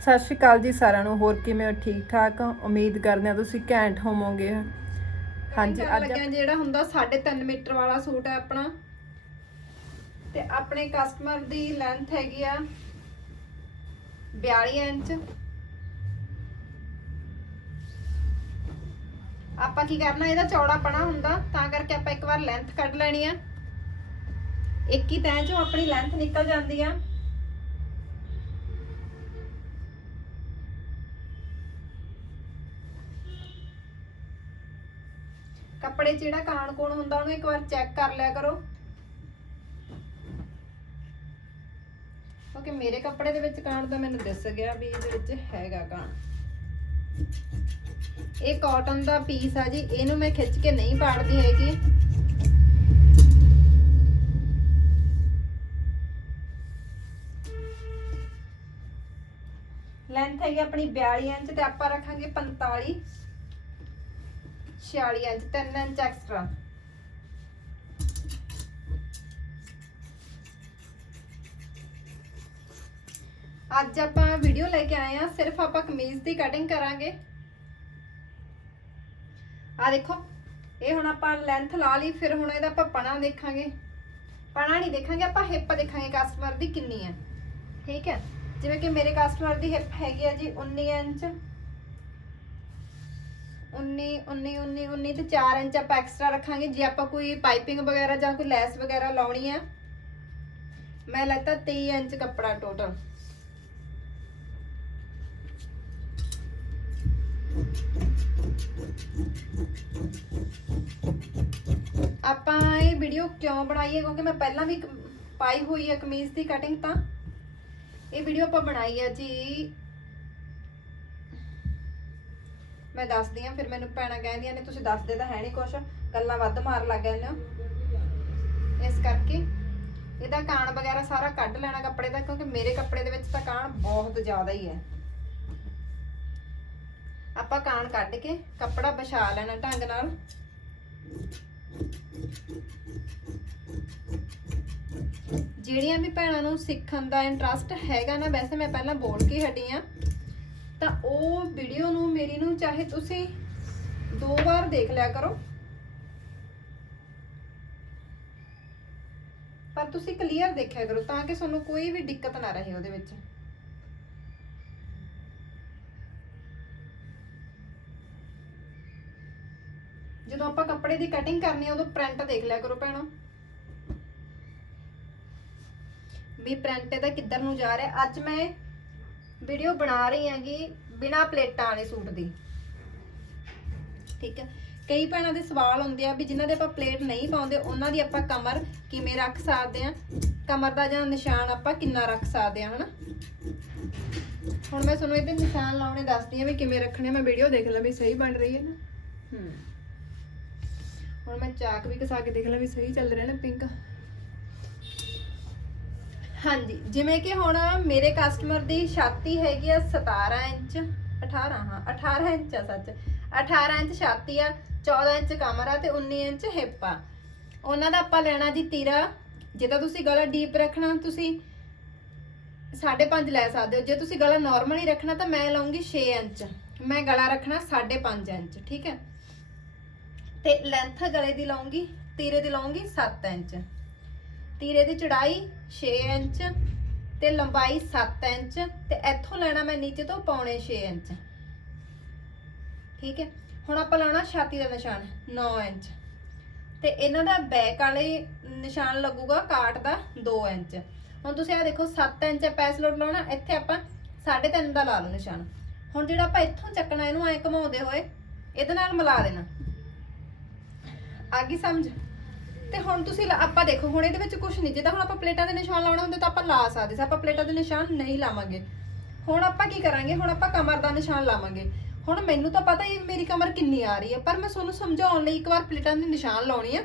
ਸਤਿ ਸ਼੍ਰੀ ਅਕਾਲ ਜੀ ਸਾਰਿਆਂ ਨੂੰ ਹੋਰ ਕਿਵੇਂ ਹੋ? ਠੀਕ ਠਾਕ? ਉਮੀਦ ਕਰਦੇ ਹਾਂ ਤੁਸੀਂ ਘੈਂਟ ਹੋਵੋਗੇ। ਹਾਂਜੀ ਅੱਜ ਲੱਗਿਆ ਜਿਹੜਾ ਹੁੰਦਾ 3.5 ਮੀਟਰ ਵਾਲਾ ਸੂਟ ਹੈ ਆਪਣਾ। ਤੇ ਆਪਣੇ ਕਸਟਮਰ ਦੀ ਲੈਂਥ ਹੈਗੀ ਆ 42 ਇੰਚ। ਆਪਾਂ ਕੀ ਕਰਨਾ ਇਹਦਾ ਚੌੜਾਪਣਾ ਹੁੰਦਾ ਤਾਂ ਕਰਕੇ ਆਪਾਂ ਇੱਕ ਵਾਰ ਲੈਂਥ ਕੱਢ ਲੈਣੀ ਆ। ਇੱਕ ਹੀ ਤੈਂ ਚੋਂ ਆਪਣੀ ਲੈਂਥ ਨਿਕਲ ਜਾਂਦੀ ਆ। ਕੱਪੜੇ 'ਚ ਜਿਹੜਾ ਕਾਣ ਕੋਣ ਹੁੰਦਾ, ਉਹਨੂੰ ਇੱਕ ਵਾਰ ਚੈੱਕ ਕਰ ਲਿਆ ਕਰੋ। ਕਿਉਂਕਿ ਮੇਰੇ ਕੱਪੜੇ ਦੇ ਵਿੱਚ ਕਾਣ ਦਾ ਮੈਨੂੰ ਦਿਸ ਗਿਆ ਵੀ ਇਹਦੇ ਵਿੱਚ ਹੈਗਾ ਕਾਣ ਇਹ ਕਾਟਨ ਦਾ ਪੀਸ ਆ ਜੀ, ਇਹਨੂੰ ਮੈਂ ਖਿੱਚ ਕੇ ਨਹੀਂ ਪਾੜਦੀ ਹੈਗੀ। ਲੈਂਥ ਹੈਗੀ ਆਪਣੀ 42 ਇੰਚ ਤੇ ਆਪਾਂ ਰੱਖਾਂਗੇ 45 46 ਇੰਚ 3 ਇੰਚ ਐਕਸਟਰਾ ਅੱਜ ਆਪਾਂ ਵੀਡੀਓ ਲੈ ਕੇ ਆਏ ਆ ਸਿਰਫ ਆਪਾਂ ਕਮੀਜ਼ ਦੀ ਕਟਿੰਗ ਕਰਾਂਗੇ। ਆ ਦੇਖੋ, ਇਹ ਹੁਣ ਆਪਾਂ ਲੈਂਥ ਲਾ ਲਈ, ਫਿਰ ਹੁਣ ਇਹਦਾ ਆਪਾਂ ਪਣਾ ਦੇਖਾਂਗੇ। ਪਣਾ ਨਹੀਂ ਦੇਖਾਂਗੇ, ਆਪਾਂ ਹਿੱਪ ਦੇਖਾਂਗੇ ਕਸਟਮਰ ਦੀ ਕਿੰਨੀ ਹੈ। ਠੀਕ ਹੈ? ਜਿਵੇਂ ਕਿ ਮੇਰੇ ਕਸਟਮਰ ਦੀ ਹਿੱਪ ਹੈਗੀ ਆ ਜੀ 19 ਇੰਚ। 19 19 19 19 ਤੇ 4 ਇੰਚ ਆਪਾਂ ਐਕਸਟਰਾ ਰੱਖਾਂਗੇ। ਜੇ ਆਪਾਂ ਕੋਈ ਪਾਈਪਿੰਗ ਵਗੈਰਾ ਜਾਂ ਕੋਈ ਲੈਸ ਵਗੈਰਾ ਲਾਉਣੀ ਆ, ਮੈਂ ਲੈਤਾ 23 ਇੰਚ ਕੱਪੜਾ ਟੋਟਲ ਆਪਾਂ ਇਹ ਵੀਡੀਓ ਕਿਉਂ ਬਣਾਈ ਹੈ? ਕਿਉਂਕਿ ਮੈਂ ਪਹਿਲਾਂ ਵੀ ਪਾਈ ਹੋਈ ਹੈ ਕਮੀਜ਼ ਦੀ ਕਟਿੰਗ ਤਾਂ। ਇਹ ਵੀਡੀਓ ਆਪਾਂ ਬਣਾਈ ਹੈ ਜੀ ਮੈਂ ਦੱਸਦੀ ਆ, ਫਿਰ ਮੈਨੂੰ ਭੈਣਾਂ ਕਹਿੰਦੀਆਂ ਨੇ, ਤੁਸੀਂ ਦੱਸਦੇ ਤਾਂ ਹੈ ਨਹੀਂ ਕੁਛ, ਗੱਲਾਂ ਵੱਧ ਮਾਰ ਲੱਗ ਜਾਂਦੇ ਹੋ। ਇਸ ਕਰਕੇ ਇਹਦਾ ਕਾਣ ਵਗੈਰਾ ਸਾਰਾ ਕੱਢ ਲੈਣਾ ਕੱਪੜੇ ਦਾ, ਕਿਉਂਕਿ ਮੇਰੇ ਕੱਪੜੇ ਦੇ ਵਿੱਚ ਤਾਂ ਕਾਣ ਬਹੁਤ ਜ਼ਿਆਦਾ ਹੀ ਹੈ। ਆਪਾਂ ਕਾਣ ਕੱਢ ਕੇ ਕੱਪੜਾ ਵਿਛਾ ਲੈਣਾ ਢੰਗ ਨਾਲ। ਜਿਹੜੀਆਂ ਵੀ ਭੈਣਾਂ ਨੂੰ ਸਿੱਖਣ ਦਾ ਇੰਟਰਸਟ ਹੈਗਾ ਨਾ, ਵੈਸੇ ਮੈਂ ਪਹਿਲਾਂ ਬੋਲ ਕੇ ਹਟੀ ਆ। ਤਾਂ ਉਹ ਵੀਡੀਓ ਨੂੰ, ਮੇਰੀ ਨੂੰ ਚਾਹੇ ਤੁਸੀਂ ਦੋ ਵਾਰ ਦੇਖ ਲਿਆ ਕਰੋ। ਪਰ ਤੁਸੀਂ ਕਲੀਅਰ ਦੇਖਿਆ ਕਰੋ ਤਾਂ ਕਿ ਤੁਹਾਨੂੰ ਕੋਈ ਵੀ ਦਿੱਕਤ ਨਾ ਰਹੇ ਉਹਦੇ ਵਿੱਚ। ਜਦੋਂ ਆਪਾਂ ਕੱਪੜੇ ਦੀ ਕਟਿੰਗ ਕਰਨੀ ਆ, ਉਦੋਂ ਪ੍ਰਿੰਟ ਦੇਖ ਲਿਆ ਕਰੋ ਭੈਣੋ। ਵੀ ਪ੍ਰਿੰਟ ਇਹਦਾ ਕਿੱਧਰ ਨੂੰ ਜਾ ਰਿਹਾ। ਅੱਜ ਮੈਂ ਵੀਡੀਓ ਬਣਾ ਰਹੀ ਹਾਂਗੀ ਬਿਨਾ ਪਲੇਟਾਂ ਵਾਲੇ ਸੂਟ ਦੀ। ਠੀਕ ਹੈ? ਕਈ ਭੈਣਾਂ ਦੇ ਸਵਾਲ ਹੁੰਦੇ ਆ ਵੀ ਜਿਨ੍ਹਾਂ ਦੇ ਆਪਾਂ ਪਲੇਟ ਨਹੀਂ ਪਾਉਂਦੇ ਉਹਨਾਂ ਦੀ ਆਪਾਂ ਕਮਰ ਕਿਵੇਂ ਰੱਖ ਸਕਦੇ ਆ ਕਮਰ ਦਾ ਜਾਂ ਨਿਸ਼ਾਨ ਆਪਾਂ ਕਿੰਨਾ ਰੱਖ ਸਕਦੇ ਆ ਹਨਾ? ਹੁਣ ਮੈਂ ਤੁਹਾਨੂੰ ਇਹਦੇ ਨਿਸ਼ਾਨ ਲਾਉਣੇ ਦੱਸਦੀ ਆ ਵੀ ਕਿਵੇਂ ਰੱਖਣੇ। ਮੈਂ ਵੀਡੀਓ ਦੇਖ ਲਾਂ ਵੀ ਸਹੀ ਬਣ ਰਹੀ ਹੈ ਨਾ। ਹੂੰ। ਹੁਣ ਮੈਂ ਚਾਕ ਵੀ ਘਸਾ ਕੇ ਦੇਖ ਲਾਂ ਵੀ ਸਹੀ ਚੱਲ ਰਿਹਾ ਨਾ ਪਿੰਕ। ਹਾਂਜੀ, ਜਿਵੇਂ ਕਿ ਹੁਣ ਮੇਰੇ ਕਸਟਮਰ ਦੀ ਛਾਤੀ ਹੈਗੀ ਆ 17 ਇੰਚ 18 ਹਾਂ 18 ਇੰਚ ਆ ਸੱਚ। 18 ਇੰਚ ਛਾਤੀ ਆ 14 ਇੰਚ ਕਮਰ ਆ ਤੇ 19 ਇੰਚ ਹਿੱਪ ਆ। ਉਹਨਾਂ ਦਾ ਆਪਾਂ ਲੈਣਾ ਜੀ ਤੀਰਾ। ਜੇ ਤਾਂ ਤੁਸੀਂ ਗਲਾ ਡੀਪ ਰੱਖਣਾ, ਤੁਸੀਂ 5.5 ਲੈ ਸਕਦੇ ਹੋ। ਜੇ ਤੁਸੀਂ ਗਲਾ ਨਾਰਮਲ ਹੀ ਰੱਖਣਾ ਤਾਂ ਮੈਂ ਲਾਉਂਗੀ 6 ਇੰਚ। ਮੈਂ ਗਲਾ ਰੱਖਣਾ 5.5 ਇੰਚ, ਠੀਕ ਹੈ? ਤੇ ਲੈਂਥ ਗਲੇ ਦੀ ਲਾਉਂਗੀ, ਤੀਰੇ ਦੀ ਲਾਉਂਗੀ 7 ਇੰਚ। ਤੀਰੇ ਦੀ ਚੜਾਈ 6 ਇੰਚ ਤੇ ਲੰਬਾਈ 7 ਇੰਚ ਤੇ ਇੱਥੋਂ ਲੈਣਾ ਮੈਂ ਨੀਚੇ ਤੋਂ ਪੌਣੇ 6 ਇੰਚ। ਠੀਕ ਹੈ? ਹੁਣ ਆਪਾਂ ਲਾਉਣਾ ਛਾਤੀ ਦਾ ਨਿਸ਼ਾਨ 9 ਇੰਚ। ਤੇ ਇਹਨਾਂ ਦਾ ਬੈਕ ਵਾਲੇ ਨਿਸ਼ਾਨ ਲੱਗੂਗਾ ਕਾਟ ਦਾ 2 ਇੰਚ। ਹੁਣ ਤੁਸੀਂ ਆ ਦੇਖੋ 7 ਇੰਚ ਪੈਸ ਲੋਡ ਲਾਉਣਾ, ਇੱਥੇ ਆਪਾਂ 3.5 ਦਾ ਲਾ ਲਓ ਨਿਸ਼ਾਨ। ਹੁਣ ਜਿਹੜਾ ਆਪਾਂ ਇੱਥੋਂ ਚੱਕਣਾ, ਇਹਨੂੰ ਐ ਘਮਾਉਂਦੇ ਹੋਏ ਇਹਦੇ ਨਾਲ ਮਿਲਾ ਦੇਣਾ। ਆ ਗਈ ਸਮਝ? ਤੇ ਹੁਣ ਤੁਸੀਂ ਲਾ- ਆਪਾਂ ਦੇਖੋ, ਹੁਣ ਇਹਦੇ ਵਿੱਚ ਕੁਝ ਨਹੀਂ। ਜਿੱਦਾਂ ਹੁਣ ਆਪਾਂ ਪਲੇਟਾਂ ਦੇ ਨਿਸ਼ਾਨ ਲਾਉਣੇ ਹੁੰਦੇ ਤਾਂ ਆਪਾਂ ਲਾ ਸਕਦੇ ਸੀ। ਆਪਾਂ ਪਲੇਟਾਂ ਦੇ ਨਿਸ਼ਾਨ ਨਹੀਂ ਲਾਵਾਂਗੇ। ਹੁਣ ਆਪਾਂ ਕੀ ਕਰਾਂਗੇ? ਹੁਣ ਆਪਾਂ ਕਮਰ ਦਾ ਨਿਸ਼ਾਨ ਲਾਵਾਂਗੇ। ਹੁਣ ਮੈਨੂੰ ਤਾਂ ਪਤਾ ਹੀ ਮੇਰੀ ਕਮਰ ਕਿੰਨੀ ਆ ਰਹੀ ਹੈ, ਪਰ ਮੈਂ ਤੁਹਾਨੂੰ ਸਮਝਾਉਣ ਲਈ ਇੱਕ ਵਾਰ ਪਲੇਟਾਂ ਦੇ ਨਿਸ਼ਾਨ ਲਾਉਣੀ ਆ।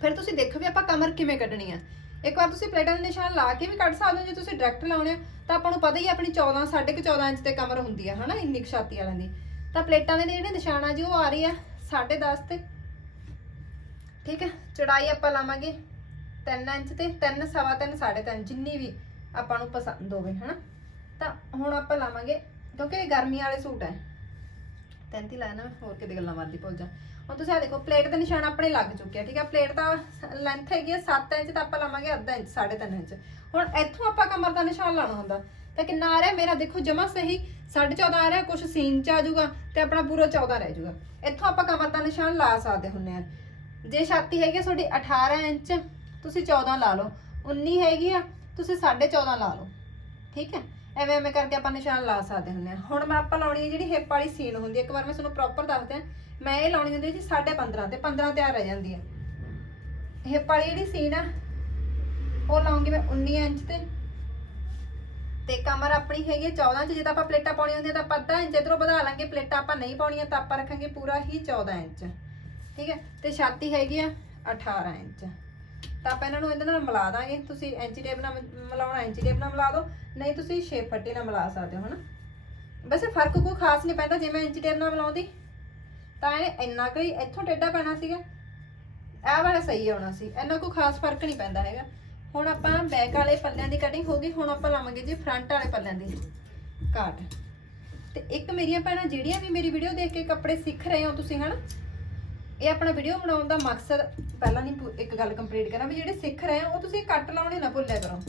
ਫਿਰ ਤੁਸੀਂ ਦੇਖੋ ਵੀ ਆਪਾਂ ਕਮਰ ਕਿਵੇਂ ਕੱਢਣੀ ਆ। ਇੱਕ ਵਾਰ ਤੁਸੀਂ ਪਲੇਟਾਂ ਦੇ ਨਿਸ਼ਾਨ ਲਾ ਕੇ ਵੀ ਕੱਢ ਸਕਦੇ ਹੋ, ਜੇ ਤੁਸੀਂ ਡਾਇਰੈਕਟ ਲਾਉਣੇ ਆ, ਤਾਂ ਆਪਾਂ ਨੂੰ ਪਤਾ ਹੀ ਹੈ ਆਪਣੀ 14 14.5 ਇੰਚ ਤੇ ਕਮਰ ਹੁੰਦੀ ਆ, ਹਨਾ? ਇੰਨੀ ਕੁ ਛਾਤੀ ਵਾਲਿਆਂ ਦੀ। ਤਾਂ ਪਲੇਟਾਂ ਦੇ ਜਿਹੜੇ ਨਿਸ਼ਾਨ ਆ ਜੀ, ਉਹ ਆ ਰਹੀ ਆ 10.5 ਤੇ ਠੀਕ ਹੈ? ਚੜਾਈ ਆਪਾਂ ਲਾਵਾਂਗੇ 3 ਇੰਚ ਤੇ 3 ਸਵਾ 3 3.5 ਜਿੰਨੀ ਵੀ ਆਪਾਂ ਨੂੰ ਪਸੰਦ ਹੋਵੇ ਹਨਾ? ਤਾਂ ਹੁਣ ਆਪਾਂ ਲਾਵਾਂਗੇ ਕਿਉਂਕਿ ਇਹ ਗਰਮੀ ਵਾਲੇ ਸੂਟ ਹੈ। 33 ਲਾਇਆ ਨਾ ਮੈਂ, ਹੋਰ ਕਿਤੇ ਗੱਲਾਂ ਮਾਰਦੀ ਭੁੱਲ ਜਾ। ਹੁਣ ਤੁਸੀਂ ਆ ਦੇਖੋ ਪਲੇਟ ਦਾ ਨਿਸ਼ਾਨ ਆਪਣੇ ਲੱਗ ਚੁੱਕਿਆ ਠੀਕ ਆ ਪਲੇਟ ਦਾ ਲੈਂਥ ਹੈਗੀ ਆ 7 ਇੰਚ ਤਾਂ ਆਪਾਂ ਲਾਵਾਂਗੇ ਅੱਧਾ ਇੰਚ 3.5 ਇੰਚ। ਹੁਣ ਇੱਥੋਂ ਆਪਾਂ ਕਮਰ ਦਾ ਨਿਸ਼ਾਨ ਲਾਉਣਾ ਹੁੰਦਾ। ਤਾਂ ਕਿੰਨਾ ਆ ਰਿਹਾ? ਮੇਰਾ ਦੇਖੋ ਜਮਾ ਸਹੀ 14.5 ਆ ਰਿਹਾ ਕੁਝ ਸੀਨ ਚ ਆ ਜਾਊਗਾ ਤੇ ਆਪਣਾ ਪੂਰਾ 14 ਰਹਿ ਜਾਊਗਾ। ਇੱਥੋਂ ਆਪਾਂ ਕਮਰ ਦਾ ਨਿਸ਼ਾਨ ਲਾ ਸਕਦੇ ਹੁੰਨੇ ਆ। ਜੇ ਛਾਤੀ ਹੈਗੀ ਆ ਤੁਹਾਡੀ 18 ਇੰਚ, ਤੁਸੀਂ 14 ਲਾ ਲਓ। 19 ਹੈਗੀ ਆ, ਤੁਸੀਂ 14.5 ਲਾ ਲਓ। ਠੀਕ ਹੈ? ਐਵੇਂ ਐਵੇਂ ਕਰਕੇ ਆਪਾਂ ਨਿਸ਼ਾਨ ਲਾ ਸਕਦੇ ਹੁੰਦੇ ਹਾਂ। ਹੁਣ ਮੈਂ ਆਪਾਂ ਲਾਉਣੀ ਹੈ ਜਿਹੜੀ ਹਿੱਪ ਵਾਲੀ ਸੀਨ ਹੁੰਦੀ ਹੈ। ਇੱਕ ਵਾਰ ਮੈਂ ਤੁਹਾਨੂੰ ਪ੍ਰੋਪਰ ਦੱਸ ਦਿਆਂ। ਮੈਂ ਇਹ ਲਾਉਣੀ ਹੁੰਦੀ ਜੀ 15.5 ਤੇ 15 ਤਿਆਰ ਰਹਿ ਜਾਂਦੀ ਹੈ। ਹਿੱਪ ਵਾਲੀ ਜਿਹੜੀ ਸੀਨ ਆ, ਉਹ ਲਾਉਂਗੀ ਮੈਂ 19 ਇੰਚ ਤੇ। ਤੇ ਕਮਰ ਆਪਣੀ ਹੈਗੀ ਹੈ 14 ਇੰਚ। ਜੇ ਤਾਂ ਆਪਾਂ ਪਲੇਟਾਂ ਪਾਉਣੀਆਂ ਹੁੰਦੀਆਂ ਤਾਂ ਆਪਾਂ ਅੱਧਾ ਇੰਚ ਇਧਰੋਂ ਵਧਾ ਲਾਂਗੇ। ਪਲੇਟਾਂ ਆਪਾਂ ਨਹੀਂ ਪਾਉਣੀਆਂ ਤਾਂ ਆਪਾਂ ਰੱਖਾਂਗੇ ਪੂਰਾ ਹੀ 14 ਇੰਚ। ਠੀਕ ਹੈ? ਤੇ ਛਾਤੀ ਹੈਗੀ ਆ 18 ਇੰਚ। ਤਾਂ ਆਪਾਂ ਇਹਨਾਂ ਨੂੰ ਇਹਦੇ ਨਾਲ ਮਿਲਾ ਦਾਂਗੇ। ਤੁਸੀਂ ਇੰਚੀ ਟੇਪ ਨਾਲ ਮਿਲਾਉਣਾ, ਇੰਚੀ ਟੇਪ ਨਾਲ ਮਿਲਾ ਦਿਓ। ਨਹੀਂ, ਤੁਸੀਂ ਸ਼ੇਪ ਪੱਟੀ ਨਾਲ ਮਿਲਾ ਸਕਦੇ ਹੋ, ਹਨਾ? ਵੈਸੇ ਫ਼ਰਕ ਕੋਈ ਖਾਸ ਨਹੀਂ ਪੈਂਦਾ ਜੇ ਮੈਂ ਇੰਚੀ ਟੇਪ ਨਾਲ ਮਿਲਾਉਂਦੀ। ਤਾਂ ਇਹਨੇ ਇੰਨਾ ਕੁ ਇੱਥੋਂ ਟੇਢਾ ਪੈਣਾ ਸੀਗਾ। ਇਹ ਵਾਲਾ ਸਹੀ ਆਉਣਾ ਸੀ। ਇੰਨਾ ਕੋਈ ਖਾਸ ਫ਼ਰਕ ਨਹੀਂ ਪੈਂਦਾ ਹੈਗਾ। ਹੁਣ ਆਪਾਂ ਬੈਕ ਵਾਲੇ ਪੱਲਿਆਂ ਦੀ ਕਟਿੰਗ ਹੋ ਗਈ। ਹੁਣ ਆਪਾਂ ਲਾਵਾਂਗੇ ਜੀ ਫਰੰਟ ਵਾਲੇ ਪੱਲਿਆਂ ਦੀ ਕਾਟ ਤੇ ਇੱਕ ਮੇਰੀਆਂ ਭੈਣਾਂ, ਜਿਹੜੀਆਂ ਵੀ ਮੇਰੀ ਵੀਡੀਓ ਦੇਖ ਕੇ ਕੱਪੜੇ ਸਿੱਖ ਰਹੇ ਹੋ ਤੁਸੀਂ, ਹਨਾ? ਇਹ ਆਪਣਾ ਵੀਡੀਓ ਬਣਾਉਣ ਦਾ ਮਕਸਦ ਪਹਿਲਾਂ ਨਹੀਂ ਪੂ- ਇੱਕ ਗੱਲ ਕੰਪਲੀਟ ਕਰਾਂ ਵੀ ਜਿਹੜੇ ਸਿੱਖ ਰਹੇ ਹੋ ਉਹ ਤੁਸੀਂ ਕੱਟ ਲਾਉਣੇ ਨਾ ਭੁੱਲਿਆ ਕਰੋ।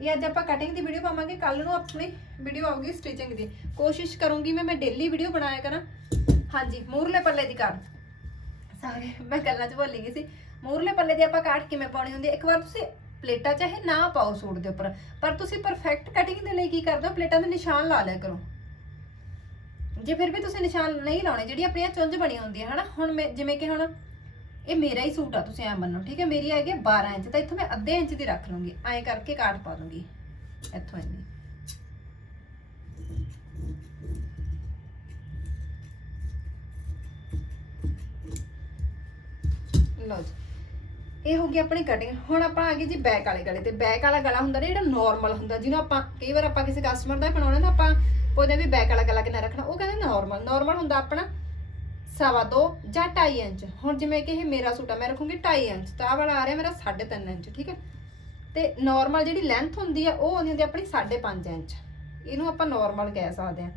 ਇਹ ਅੱਜ ਆਪਾਂ ਕਟਿੰਗ ਦੀ ਵੀਡੀਓ ਪਾਵਾਂਗੇ ਕੱਲ ਨੂੰ ਆਪਣੀ ਵੀਡੀਓ ਆਊਗੀ ਸਟਿਚਿੰਗ ਦੀ। ਕੋਸ਼ਿਸ਼ ਕਰੂੰਗੀ ਮੈਂ ਮੈਂ ਡੇਲੀ ਵੀਡੀਓ ਬਣਾਇਆ ਕਰਾਂ। ਹਾਂਜੀ, ਮੂਰਲੇ ਪੱਲੇ ਦੀ ਕਾਟ ਸਾਰੇ ਮੈਂ ਗੱਲਾਂ 'ਚ ਭੁੱਲ ਗਈ ਸੀ। ਮੂਰਲੇ ਪੱਲੇ ਦੀ ਆਪਾਂ ਕਾਟ ਕਿਵੇਂ ਪਾਉਣੀ ਹੁੰਦੀ ਇੱਕ ਵਾਰ ਤੁਸੀਂ ਪਲੇਟਾਂ ਚਾਹੇ ਨਾ ਪਾਓ ਸੂਟ ਦੇ ਉੱਪਰ। ਪਰ ਤੁਸੀਂ ਪਰਫੈਕਟ ਕਟਿੰਗ ਦੇ ਲਈ ਕੀ ਕਰਦੇ ਹੋ? ਪਲੇਟਾਂ ਦੇ ਨਿਸ਼ਾਨ ਲਾ ਲਿਆ ਕਰੋ। ਜੇ ਫਿਰ ਵੀ ਤੁਸੀਂ ਨਿਸ਼ਾਨ ਨਹੀਂ ਲਾਉਣੇ, ਜਿਹੜੀ ਆਪਣੀਆਂ ਚੁੰਝ ਬਣੀ ਹੁੰਦੀ ਹੈ ਹਨਾ? ਹੁਣ ਮੈਂ, ਜਿਵੇਂ ਕਿ ਹੁਣ ਇਹ ਮੇਰਾ ਹੀ ਸੂਟ ਆ, ਤੁਸੀਂ ਐਂ ਮੰਨੋ ਠੀਕ ਹੈ? ਮੇਰੀ ਹੈਗੀ ਆ 12 ਇੰਚ, ਤਾਂ ਇੱਥੋਂ ਮੈਂ ਅੱਧੇ ਇੰਚ ਦੀ ਰੱਖ ਲੂੰਗੀ। ਐਂ ਕਰਕੇ ਕਾਟ ਪਾ ਦੂੰਗੀ। ਇੱਥੋਂ ਇੰਨੀ। ਲਓ ਜੀ। ਇਹ ਹੋ ਗਈ ਆਪਣੀ ਕਟਿੰਗ ਹੁਣ ਆਪਾਂ ਆ ਗਏ ਜੀ ਬੈਕ ਵਾਲੇ ਗਲੇ ਤੇ। ਬੈਕ ਵਾਲਾ ਗਲਾ ਹੁੰਦਾ ਨਾ ਜਿਹੜਾ ਨਾਰਮਲ ਹੁੰਦਾ, ਜਿਹਨੂੰ ਆਪਾਂ ਕਈ ਵਾਰ ਆਪਾਂ ਕਿਸੇ ਕਸਟਮਰ ਦਾ ਬਣਾਉਣਾ ਤਾਂ ਆਪਾਂ ਉਹਦੇ ਵੀ ਬੈਕ ਵਾਲਾ ਗਲਾ ਕਿੰਨਾ ਰੱਖਣਾ, ਉਹ ਕਹਿੰਦੇ ਨਾਰਮਲ ਨਾਰਮਲ ਹੁੰਦਾ ਆਪਣਾ ਸਵਾ ਦੋ ਜਾਂ 2.5 ਇੰਚ। ਹੁਣ ਜਿਵੇਂ ਕਿ ਇਹ ਮੇਰਾ ਸੂਟ ਆ, ਮੈਂ ਰੱਖੂੰਗੀ 2.5 ਇੰਚ। ਤਾਂ ਵਾਲਾ ਆ ਰਿਹਾ ਮੇਰਾ 3.5 ਇੰਚ, ਠੀਕ ਹੈ? ਤੇ ਨਾਰਮਲ ਜਿਹੜੀ ਲੈਂਥ ਹੁੰਦੀ ਆ, ਉਹ ਹੁੰਦੀ ਹੁੰਦੀ ਆਪਣੀ 5.5 ਇੰਚ। ਇਹਨੂੰ ਆਪਾਂ ਨਾਰਮਲ ਕਹਿ ਸਕਦੇ ਆ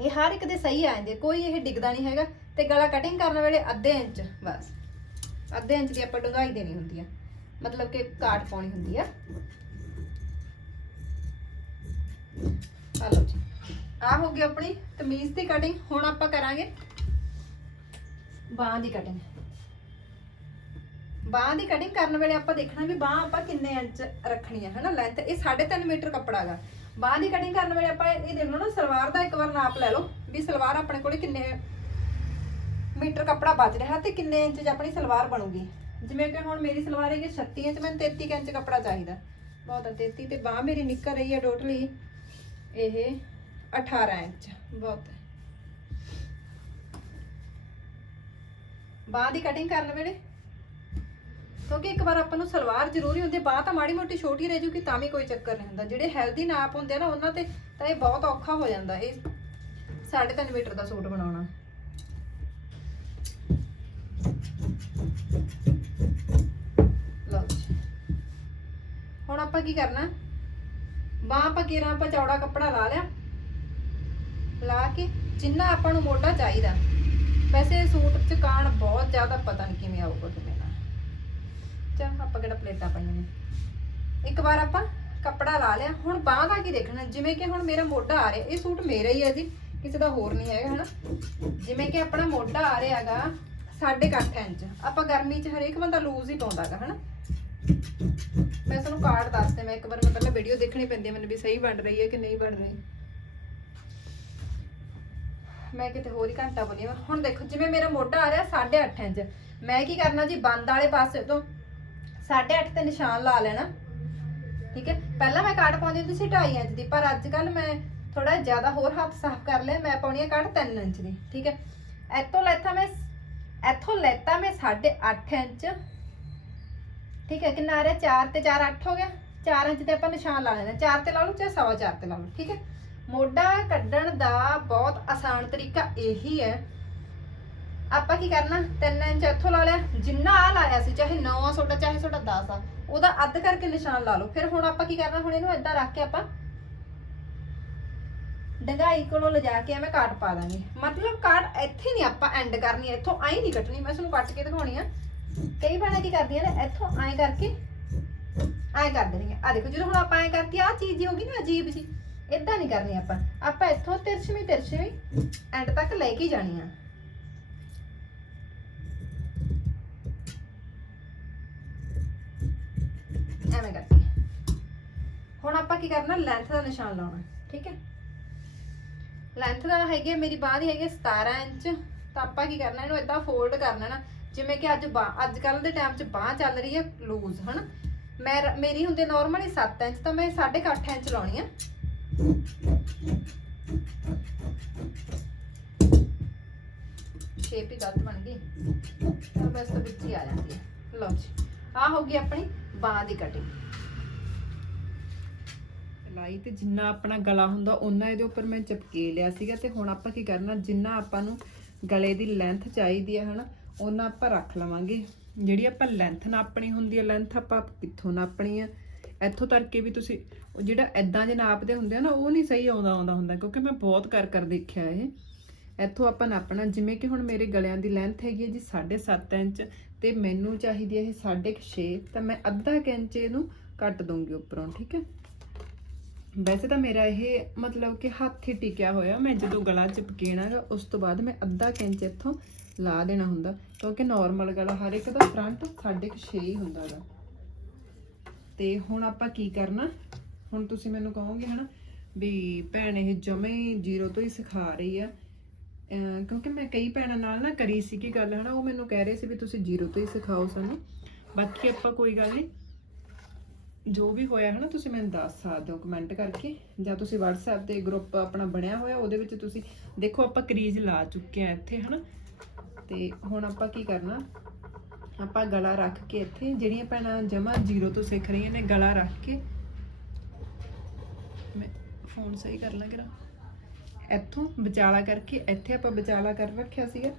ਇਹ ਹਰ ਇੱਕ ਦੇ ਸਹੀ ਆ ਜਾਂਦੇ ਕੋਈ ਇਹ ਡਿੱਗਦਾ ਨਹੀਂ ਹੈਗਾ। ਤੇ ਗਲਾ ਕਟਿੰਗ ਕਰਨ ਵੇਲੇ ਅੱਧੇ ਇੰਚ, ਬਸ। ਅੱਧੇ ਇੰਚ ਦੀ ਆਪਾਂ ਡੂੰਘਾਈ ਦੇਣੀ ਹੁੰਦੀ ਆ। ਮਤਲਬ ਕਿ ਕਾਟ ਪਾਉਣੀ ਹੁੰਦੀ ਆ। ਆ ਲਓ ਜੀ। ਆ ਹੋ ਗਈ ਆਪਣੀ ਕਮੀਜ਼ ਦੀ ਕਟਿੰਗ ਹੁਣ ਆਪਾਂ ਕਰਾਂਗੇ ਬਾਹਾਂ ਦੀ ਕਟਿੰਗ ਬਾਹਾਂ ਦੀ ਕਟਿੰਗ ਕਰਨ ਵੇਲੇ ਆਪਾਂ ਦੇਖਣਾ ਵੀ ਬਾਹ ਆਪਾਂ ਕਿੰਨੇ ਇੰਚ ਰੱਖਣੀ ਹੈ ਹਨਾ ਲੈਂਥ ਇਹ 3.5 ਮੀਟਰ ਕੱਪੜਾ ਹੈਗਾ ਬਾਹਾਂ ਦੀ ਕਟਿੰਗ ਕਰਨ ਵੇਲੇ ਆਪਾਂ ਇਹ ਦੇਖ ਲਓ ਨਾ, ਸਲਵਾਰ ਦਾ ਇੱਕ ਵਾਰ ਨਾਪ ਲੈ ਲਓ ਵੀ ਸਲਵਾਰ ਆਪਣੇ ਕੋਲੇ ਕਿੰਨੇ ਮੀਟਰ ਕੱਪੜਾ ਬਚ ਰਿਹਾ ਤੇ ਕਿੰਨੇ ਇੰਚ 'ਚ ਆਪਣੀ ਸਲਵਾਰ ਬਣੂਗੀ? ਜਿਵੇਂ ਕਿ ਹੁਣ ਮੇਰੀ ਸਲਵਾਰ ਹੈਗੀ 36 ਇੰਚ, ਮੈਨੂੰ 33 ਕੁ ਇੰਚ ਕੱਪੜਾ ਚਾਹੀਦਾ। ਬਹੁਤ ਆ 33 ਤੇ ਬਾਹ ਮੇਰੀ ਨਿਕਲ ਰਹੀ ਹੈ ਟੋਟਲੀ। ਇਹ 18 ਇੰਚ, ਬਹੁਤ ਹੈ ਬਾਹ ਦੀ ਕਟਿੰਗ ਕਰਨ ਵੇਲੇ ਕਿਉਂਕਿ ਇੱਕ ਵਾਰ ਆਪਾਂ ਨੂੰ ਸਲਵਾਰ ਜ਼ਰੂਰੀ ਹੁੰਦੀ ਹੈ ਬਾਹ ਤਾਂ ਮਾੜੀ ਮੋਟੀ ਛੋਟੀ ਰਹਿ ਜੂਗੀ, ਤਾਂ ਵੀ ਕੋਈ ਚੱਕਰ ਨਹੀਂ ਹੁੰਦਾ। ਜਿਹੜੇ ਹੈਲਦੀ ਨਾਪ ਹੁੰਦੇ ਆ ਨਾ, ਉਹਨਾਂ ਤੇ ਤਾਂ ਇਹ ਬਹੁਤ ਔਖਾ ਹੋ ਜਾਂਦਾ। ਇਹ 3.5 ਮੀਟਰ ਦਾ ਸੂਟ ਬਣਾਉਣਾ। ਲਓ ਜੀ। ਹੁਣ ਆਪਾਂ ਕੀ ਕਰਨਾ? ਬਾਹ ਆਪਾਂ ਕੀਰਾਂ, ਆਪਾਂ ਚੌੜਾ ਕੱਪੜਾ ਲਾ ਲਿਆ। ਲਾ ਕੇ ਜਿੰਨਾ ਆਪਾਂ ਨੂੰ ਮੋਢਾ ਚਾਹੀਦਾ। ਵੈਸੇ ਸੂਟ ਚ ਕਾਣ ਬਹੁਤ ਜ਼ਿਆਦਾ ਪਤਾ ਨਹੀਂ ਕਿਵੇਂ ਆਊਗਾ, ਕਿਵੇਂ ਨਾ। ਚਾ ਆਪਾਂ ਕਿਹੜਾ ਪਲੇਟਾਂ ਪਾਈਆਂ ਨੇ। ਇੱਕ ਵਾਰ ਆਪਾਂ ਕੱਪੜਾ ਲਾ ਲਿਆ। ਹੁਣ ਬਾਹ ਦਾ ਕੀ ਦੇਖਣਾ? ਜਿਵੇਂ ਕਿ ਹੁਣ ਮੇਰਾ ਮੋਢਾ ਆ ਰਿਹਾ। ਇਹ ਸੂਟ ਮੇਰਾ ਹੀ ਹੈ ਜੀ। ਕਿਸੇ ਦਾ ਹੋਰ ਨਹੀਂ ਹੈਗਾ, ਹਨਾ? ਜਿਵੇਂ ਕਿ ਆਪਣਾ ਮੋਢਾ ਆ ਰਿਹਾ ਹੈਗਾ। 8.5 ਇੰਚ। ਆਪਾਂ ਗਰਮੀ 'ਚ ਹਰੇਕ ਬੰਦਾ ਲੂਜ਼ ਹੀ ਪਾਉਂਦਾਗਾ ਹਨਾ? ਮੈਂ ਤੁਹਾਨੂੰ ਕਾਰਡ ਦੱਸਦੇ, ਮੈਂ ਇੱਕ ਵਾਰ ਮੈਂ ਪਹਿਲਾਂ ਵੀਡੀਓ ਦੇਖਣੀ ਪੈਂਦੀ ਹੈ ਮੈਨੂੰ ਵੀ ਸਹੀ ਬਣ ਰਹੀ ਹੈ ਕਿ ਨਹੀਂ ਬਣ ਰਹੀ। ਮੈਂ ਕਿਤੇ ਹੋਰ ਹੀ ਘੰਟਾ ਬੋਲੀ ਹੁਣ ਦੇਖੋ, ਜਿਵੇਂ ਮੇਰਾ ਮੋਢਾ ਆ ਰਿਹਾ 8.5 ਇੰਚ, ਮੈਂ ਕੀ ਕਰਨਾ ਜੀ, ਬੰਦ ਵਾਲੇ ਪਾਸੇ ਤੋਂ 8.5 ਤੇ ਨਿਸ਼ਾਨ ਲਾ ਲੈਣਾ। ਠੀਕ ਹੈ? ਪਹਿਲਾਂ ਮੈਂ ਕਾਟ ਪਾਉਂਦੀ ਹੁੰਦੀ ਸੀ 2.5 ਇੰਚ ਦੀ, ਪਰ ਅੱਜ ਕੱਲ ਮੈਂ ਥੋੜਾ ਜ਼ਿਆਦਾ ਹੋਰ ਹੱਥ ਸਾਫ਼ ਕਰ ਲਿਆ, ਮੈਂ ਪਾਉਣੀ ਹੈ ਕਾਟ 3 ਇੰਚ ਦੀ। ਠੀਕ ਹੈ? ਇੱਥੋਂ ਲੈਤਾ ਮੈਂ ਇੱਥੋਂ ਲੈਤਾ ਮੈਂ 8.5 ਇੰਚ। ਠੀਕ ਹੈ, ਕਿੰਨਾ ਆ ਰਿਹਾ? 4 ਤੇ 4 8 ਹੋ ਗਿਆ। 4 ਇੰਚ ਤੇ ਆਪਾਂ ਨਿਸ਼ਾਨ ਲਾ ਲੈਣਾ 4 ਤੇ ਲਾ ਲਓ ਚਾਹੇ ਸਵਾ 4 ਤੇ ਲਾ ਲਓ, ਠੀਕ ਹੈ? ਮੋਢਾ ਕੱਢਣ ਦਾ ਬਹੁਤ ਆਸਾਨ ਤਰੀਕਾ ਇਹੀ ਹੈ। ਆਪਾਂ ਕੀ ਕਰਨਾ? 3 ਇੰਚ ਇੱਥੋਂ ਲਾ ਲਿਆ। ਜਿੰਨਾ ਆ ਲਾਇਆ ਸੀ, ਚਾਹੇ 9 ਆ ਤੁਹਾਡਾ, ਚਾਹੇ ਤੁਹਾਡਾ 10 ਆ, ਉਹਦਾ ਅੱਧ ਕਰਕੇ ਨਿਸ਼ਾਨ ਲਾ ਲਓ। ਫਿਰ ਹੁਣ ਆਪਾਂ ਕੀ ਕਰਨਾ? ਹੁਣ ਇਹਨੂੰ ਏਦਾਂ ਰੱਖ ਕੇ ਆਪਾਂ ਡੰਗਾਈ ਕੋਲੋਂ ਲਿਜਾ ਕੇ ਐਵੇਂ ਕਾਟ ਪਾ ਦਾਂਗੇ। ਮਤਲਬ ਕਾਟ ਇੱਥੇ ਨਹੀਂ ਆਪਾਂ ਐਂਡ ਕਰਨੀ ਇੱਥੋਂ ਆਈ ਨਹੀਂ ਕੱਟਣੀ। ਮੈਂ ਤੁਹਾਨੂੰ ਕੱਟ ਕੇ ਦਿਖਾਉਣੀ ਆ। ਕਈ ਭੈਣਾਂ ਕੀ ਕਰਦੀਆਂ ਨੇ, ਇੱਥੋਂ ਐਂ ਕਰਕੇ ਐਂ ਕਰ ਦੇਣੀਆਂ ਆ ਦੇਖੋ, ਜਦੋਂ ਹੁਣ ਆਪਾਂ ਐਂ ਕਰਤੀ ਆ ਚੀਜ਼ ਜੀ ਹੋ ਨਾ, ਅਜੀਬ ਜੀ। ਇਦਾਂ ਨਹੀਂ ਕਰਨੀ ਆਪਾਂ। ਆਪਾਂ ਇੱਥੋਂ ਤਿਰਛਵੀਂ ਤਿਰਛਵੀਂ ਐਂਡ ਤੱਕ ਲੈ ਕੇ ਜਾਣੀ ਆ। ਐਵੇਂ ਕਰਕੇ ਹੁਣ ਆਪਾਂ ਕੀ ਕਰਨਾ ਲੈਂਥ ਦਾ ਨਿਸ਼ਾਨ ਲਾਉਣਾ, ਠੀਕ ਹੈ? ਲੈਂਥ ਦਾ ਹੈਗੇ ਮੇਰੀ ਬਾਹ ਦੀ ਹੈਗੇ 17 ਇੰਚ। ਤਾਂ ਆਪਾਂ ਕੀ ਕਰਨਾ, ਇਹਨੂੰ ਇਦਾਂ ਫੋਲਡ ਕਰ ਲੈਣਾ ਜਿਵੇਂ ਕਿ ਅੱਜ ਬਾਹ ਅੱਜ ਕੱਲ ਦੇ ਟਾਈਮ 'ਚ ਬਾਹ ਚੱਲ ਰਹੀ ਹੈ ਲੂਜ਼ ਹਨਾ? ਮੈਂ ਮੇਰੀ ਹੁੰਦੀ ਨਾਰਮਲੀ 7 ਇੰਚ, ਤਾਂ ਮੈਂ 8.5 ਇੰਚ ਲਾਉਣੀ ਆ। ਸ਼ੇਪ ਹੀ ਗਲਤ ਬਣ ਗਈ। ਤਾਂ ਬਸ ਤਾਂ ਵਿੱਚ ਹੀ ਆ ਜਾਂਦੀ ਹੈ ਲਓ ਜੀ ਆ ਹੋ ਗਈ ਆਪਣੀ ਬਾਹ ਦੀ ਕਟਿੰਗ ਲਾਈ ਤੇ ਜਿੰਨਾ ਆਪਣਾ ਗਲਾ ਹੁੰਦਾ ਉਹਨਾਂ ਇਹਦੇ ਉੱਪਰ ਮੈਂ ਚਪਕੇ ਲਿਆ ਸੀਗਾ ਤੇ ਹੁਣ ਆਪਾਂ ਕੀ ਕਰਨਾ, ਜਿੰਨਾ ਆਪਾਂ ਨੂੰ ਗਲੇ ਦੀ ਲੈਂਥ ਚਾਹੀਦੀ ਹੈ ਹਨਾ ਉਹਨਾਂ ਆਪਾਂ ਰੱਖ ਲਵਾਂਗੇ। ਜਿਹੜੀ ਆਪਾਂ ਲੈਂਥ ਨਾਪਣੀ ਹੁੰਦੀ ਹੈ ਲੈਂਥ ਆਪਾਂ ਕਿੱਥੋਂ ਨਾਪਣੀ ਆ ਇੱਥੋਂ ਤੱਕ ਕੇ ਵੀ ਤੁਸੀਂ ਜਿਹੜਾ ਐਦਾਂ ਜੇ ਨਾਪਦੇ ਹੁੰਦੇ ਆ ਨਾ, ਉਹ ਨਹੀਂ ਸਹੀ ਆਉਂਦਾ ਆਉਂਦਾ ਹੁੰਦਾ, ਕਿਉਂਕਿ ਮੈਂ ਬਹੁਤ ਕਰ ਕਰ ਦੇਖਿਆ ਇਹ। ਇੱਥੋਂ ਆਪਾਂ ਨਾਪਣਾ, ਜਿਵੇਂ ਕਿ ਹੁਣ ਮੇਰੇ ਗਲਿਆਂ ਦੀ ਲੈਂਥ ਹੈਗੀ ਹੈ ਜੀ 7.5 ਇੰਚ ਤੇ ਮੈਨੂੰ ਚਾਹੀਦੀ ਹੈ ਇਹ 6.5 ਤਾਂ ਮੈਂ ਅੱਧਾ ਕੁ ਇੰਚ ਇਹਨੂੰ ਕੱਟ ਦੂੰਗੀ ਉੱਪਰੋਂ, ਠੀਕ ਹੈ? ਵੈਸੇ ਤਾਂ ਮੇਰਾ ਇਹ ਮਤਲਬ ਕਿ ਹੱਥ ਹੀ ਟਿਕਿਆ ਹੋਇਆ, ਮੈਂ ਜਦੋਂ ਗਲਾ ਚਿਪਕੇਣਾ ਗਾ ਉਸ ਤੋਂ ਬਾਅਦ ਮੈਂ ਅੱਧਾ ਕੁ ਇੰਚ ਇੱਥੋਂ ਲਾ ਦੇਣਾ ਹੁੰਦਾ, ਕਿਉਂਕਿ ਨਾਰਮਲ ਗਲਾ ਹਰ ਇੱਕ ਦਾ ਫਰੰਟ 6.5 ਹੀ ਹੁੰਦਾ ਗਾ। ਤੇ ਹੁਣ ਆਪਾਂ ਕੀ ਕਰਨਾ? ਹੁਣ ਤੁਸੀਂ ਮੈਨੂੰ ਕਹੋਗੇ ਹਨਾ ਵੀ ਭੈਣ ਇਹ ਜਮੇ ਜ਼ੀਰੋ ਤੋਂ ਹੀ ਸਿਖਾ ਰਹੀ ਆ। ਕਿਉਂਕਿ ਮੈਂ ਕਈ ਭੈਣਾਂ ਨਾਲ ਨਾ ਕਰੀ ਸੀ ਕੀ ਗੱਲ, ਹਨਾ, ਉਹ ਮੈਨੂੰ ਕਹਿ ਰਹੇ ਸੀ ਵੀ ਤੁਸੀਂ ਜ਼ੀਰੋ ਤੋਂ ਹੀ ਸਿਖਾਓ ਸਾਨੂੰ। ਬਾਕੀ ਆਪਾਂ ਕੋਈ ਗੱਲ ਨਹੀਂ ਜੋ ਵੀ ਹੋਇਆ ਹਨਾ, ਤੁਸੀਂ ਮੈਨੂੰ ਦੱਸ ਸਕਦੇ ਹੋ ਕਮੈਂਟ ਕਰਕੇ। ਜਾਂ ਤੁਸੀਂ WhatsApp ਤੇ ਗਰੁੱਪ ਆਪਣਾ ਬਣਿਆ ਹੋਇਆ, ਉਹਦੇ ਵਿੱਚ ਤੁਸੀਂ ਦੇਖੋ ਆਪਾਂ ਕਰੀਜ਼ ਲਾ ਚੁੱਕੇ ਆ ਇੱਥੇ, ਹਨਾ। ਤੇ ਹੁਣ ਆਪਾਂ ਕੀ ਕਰਨਾ? ਆਪਾਂ ਗਲਾ ਰੱਖ ਕੇ ਇੱਥੇ, ਜਿਹੜੀਆਂ ਭੈਣਾਂ ਜਮਾ ਜ਼ੀਰੋ ਤੋਂ ਸਿੱਖ ਰਹੀਆਂ ਨੇ, ਗਲਾ ਰੱਖ ਕੇ। ਮੈਂ ਫੋਨ ਸਹੀ ਕਰ ਲਾਂ ਕਿਰਾ। ਇੱਥੋਂ ਵਿਚਾਲਾ ਕਰਕੇ, ਇੱਥੇ ਆਪਾਂ ਵਿਚਾਲਾ ਕਰ ਰੱਖਿਆ ਸੀਗਾ।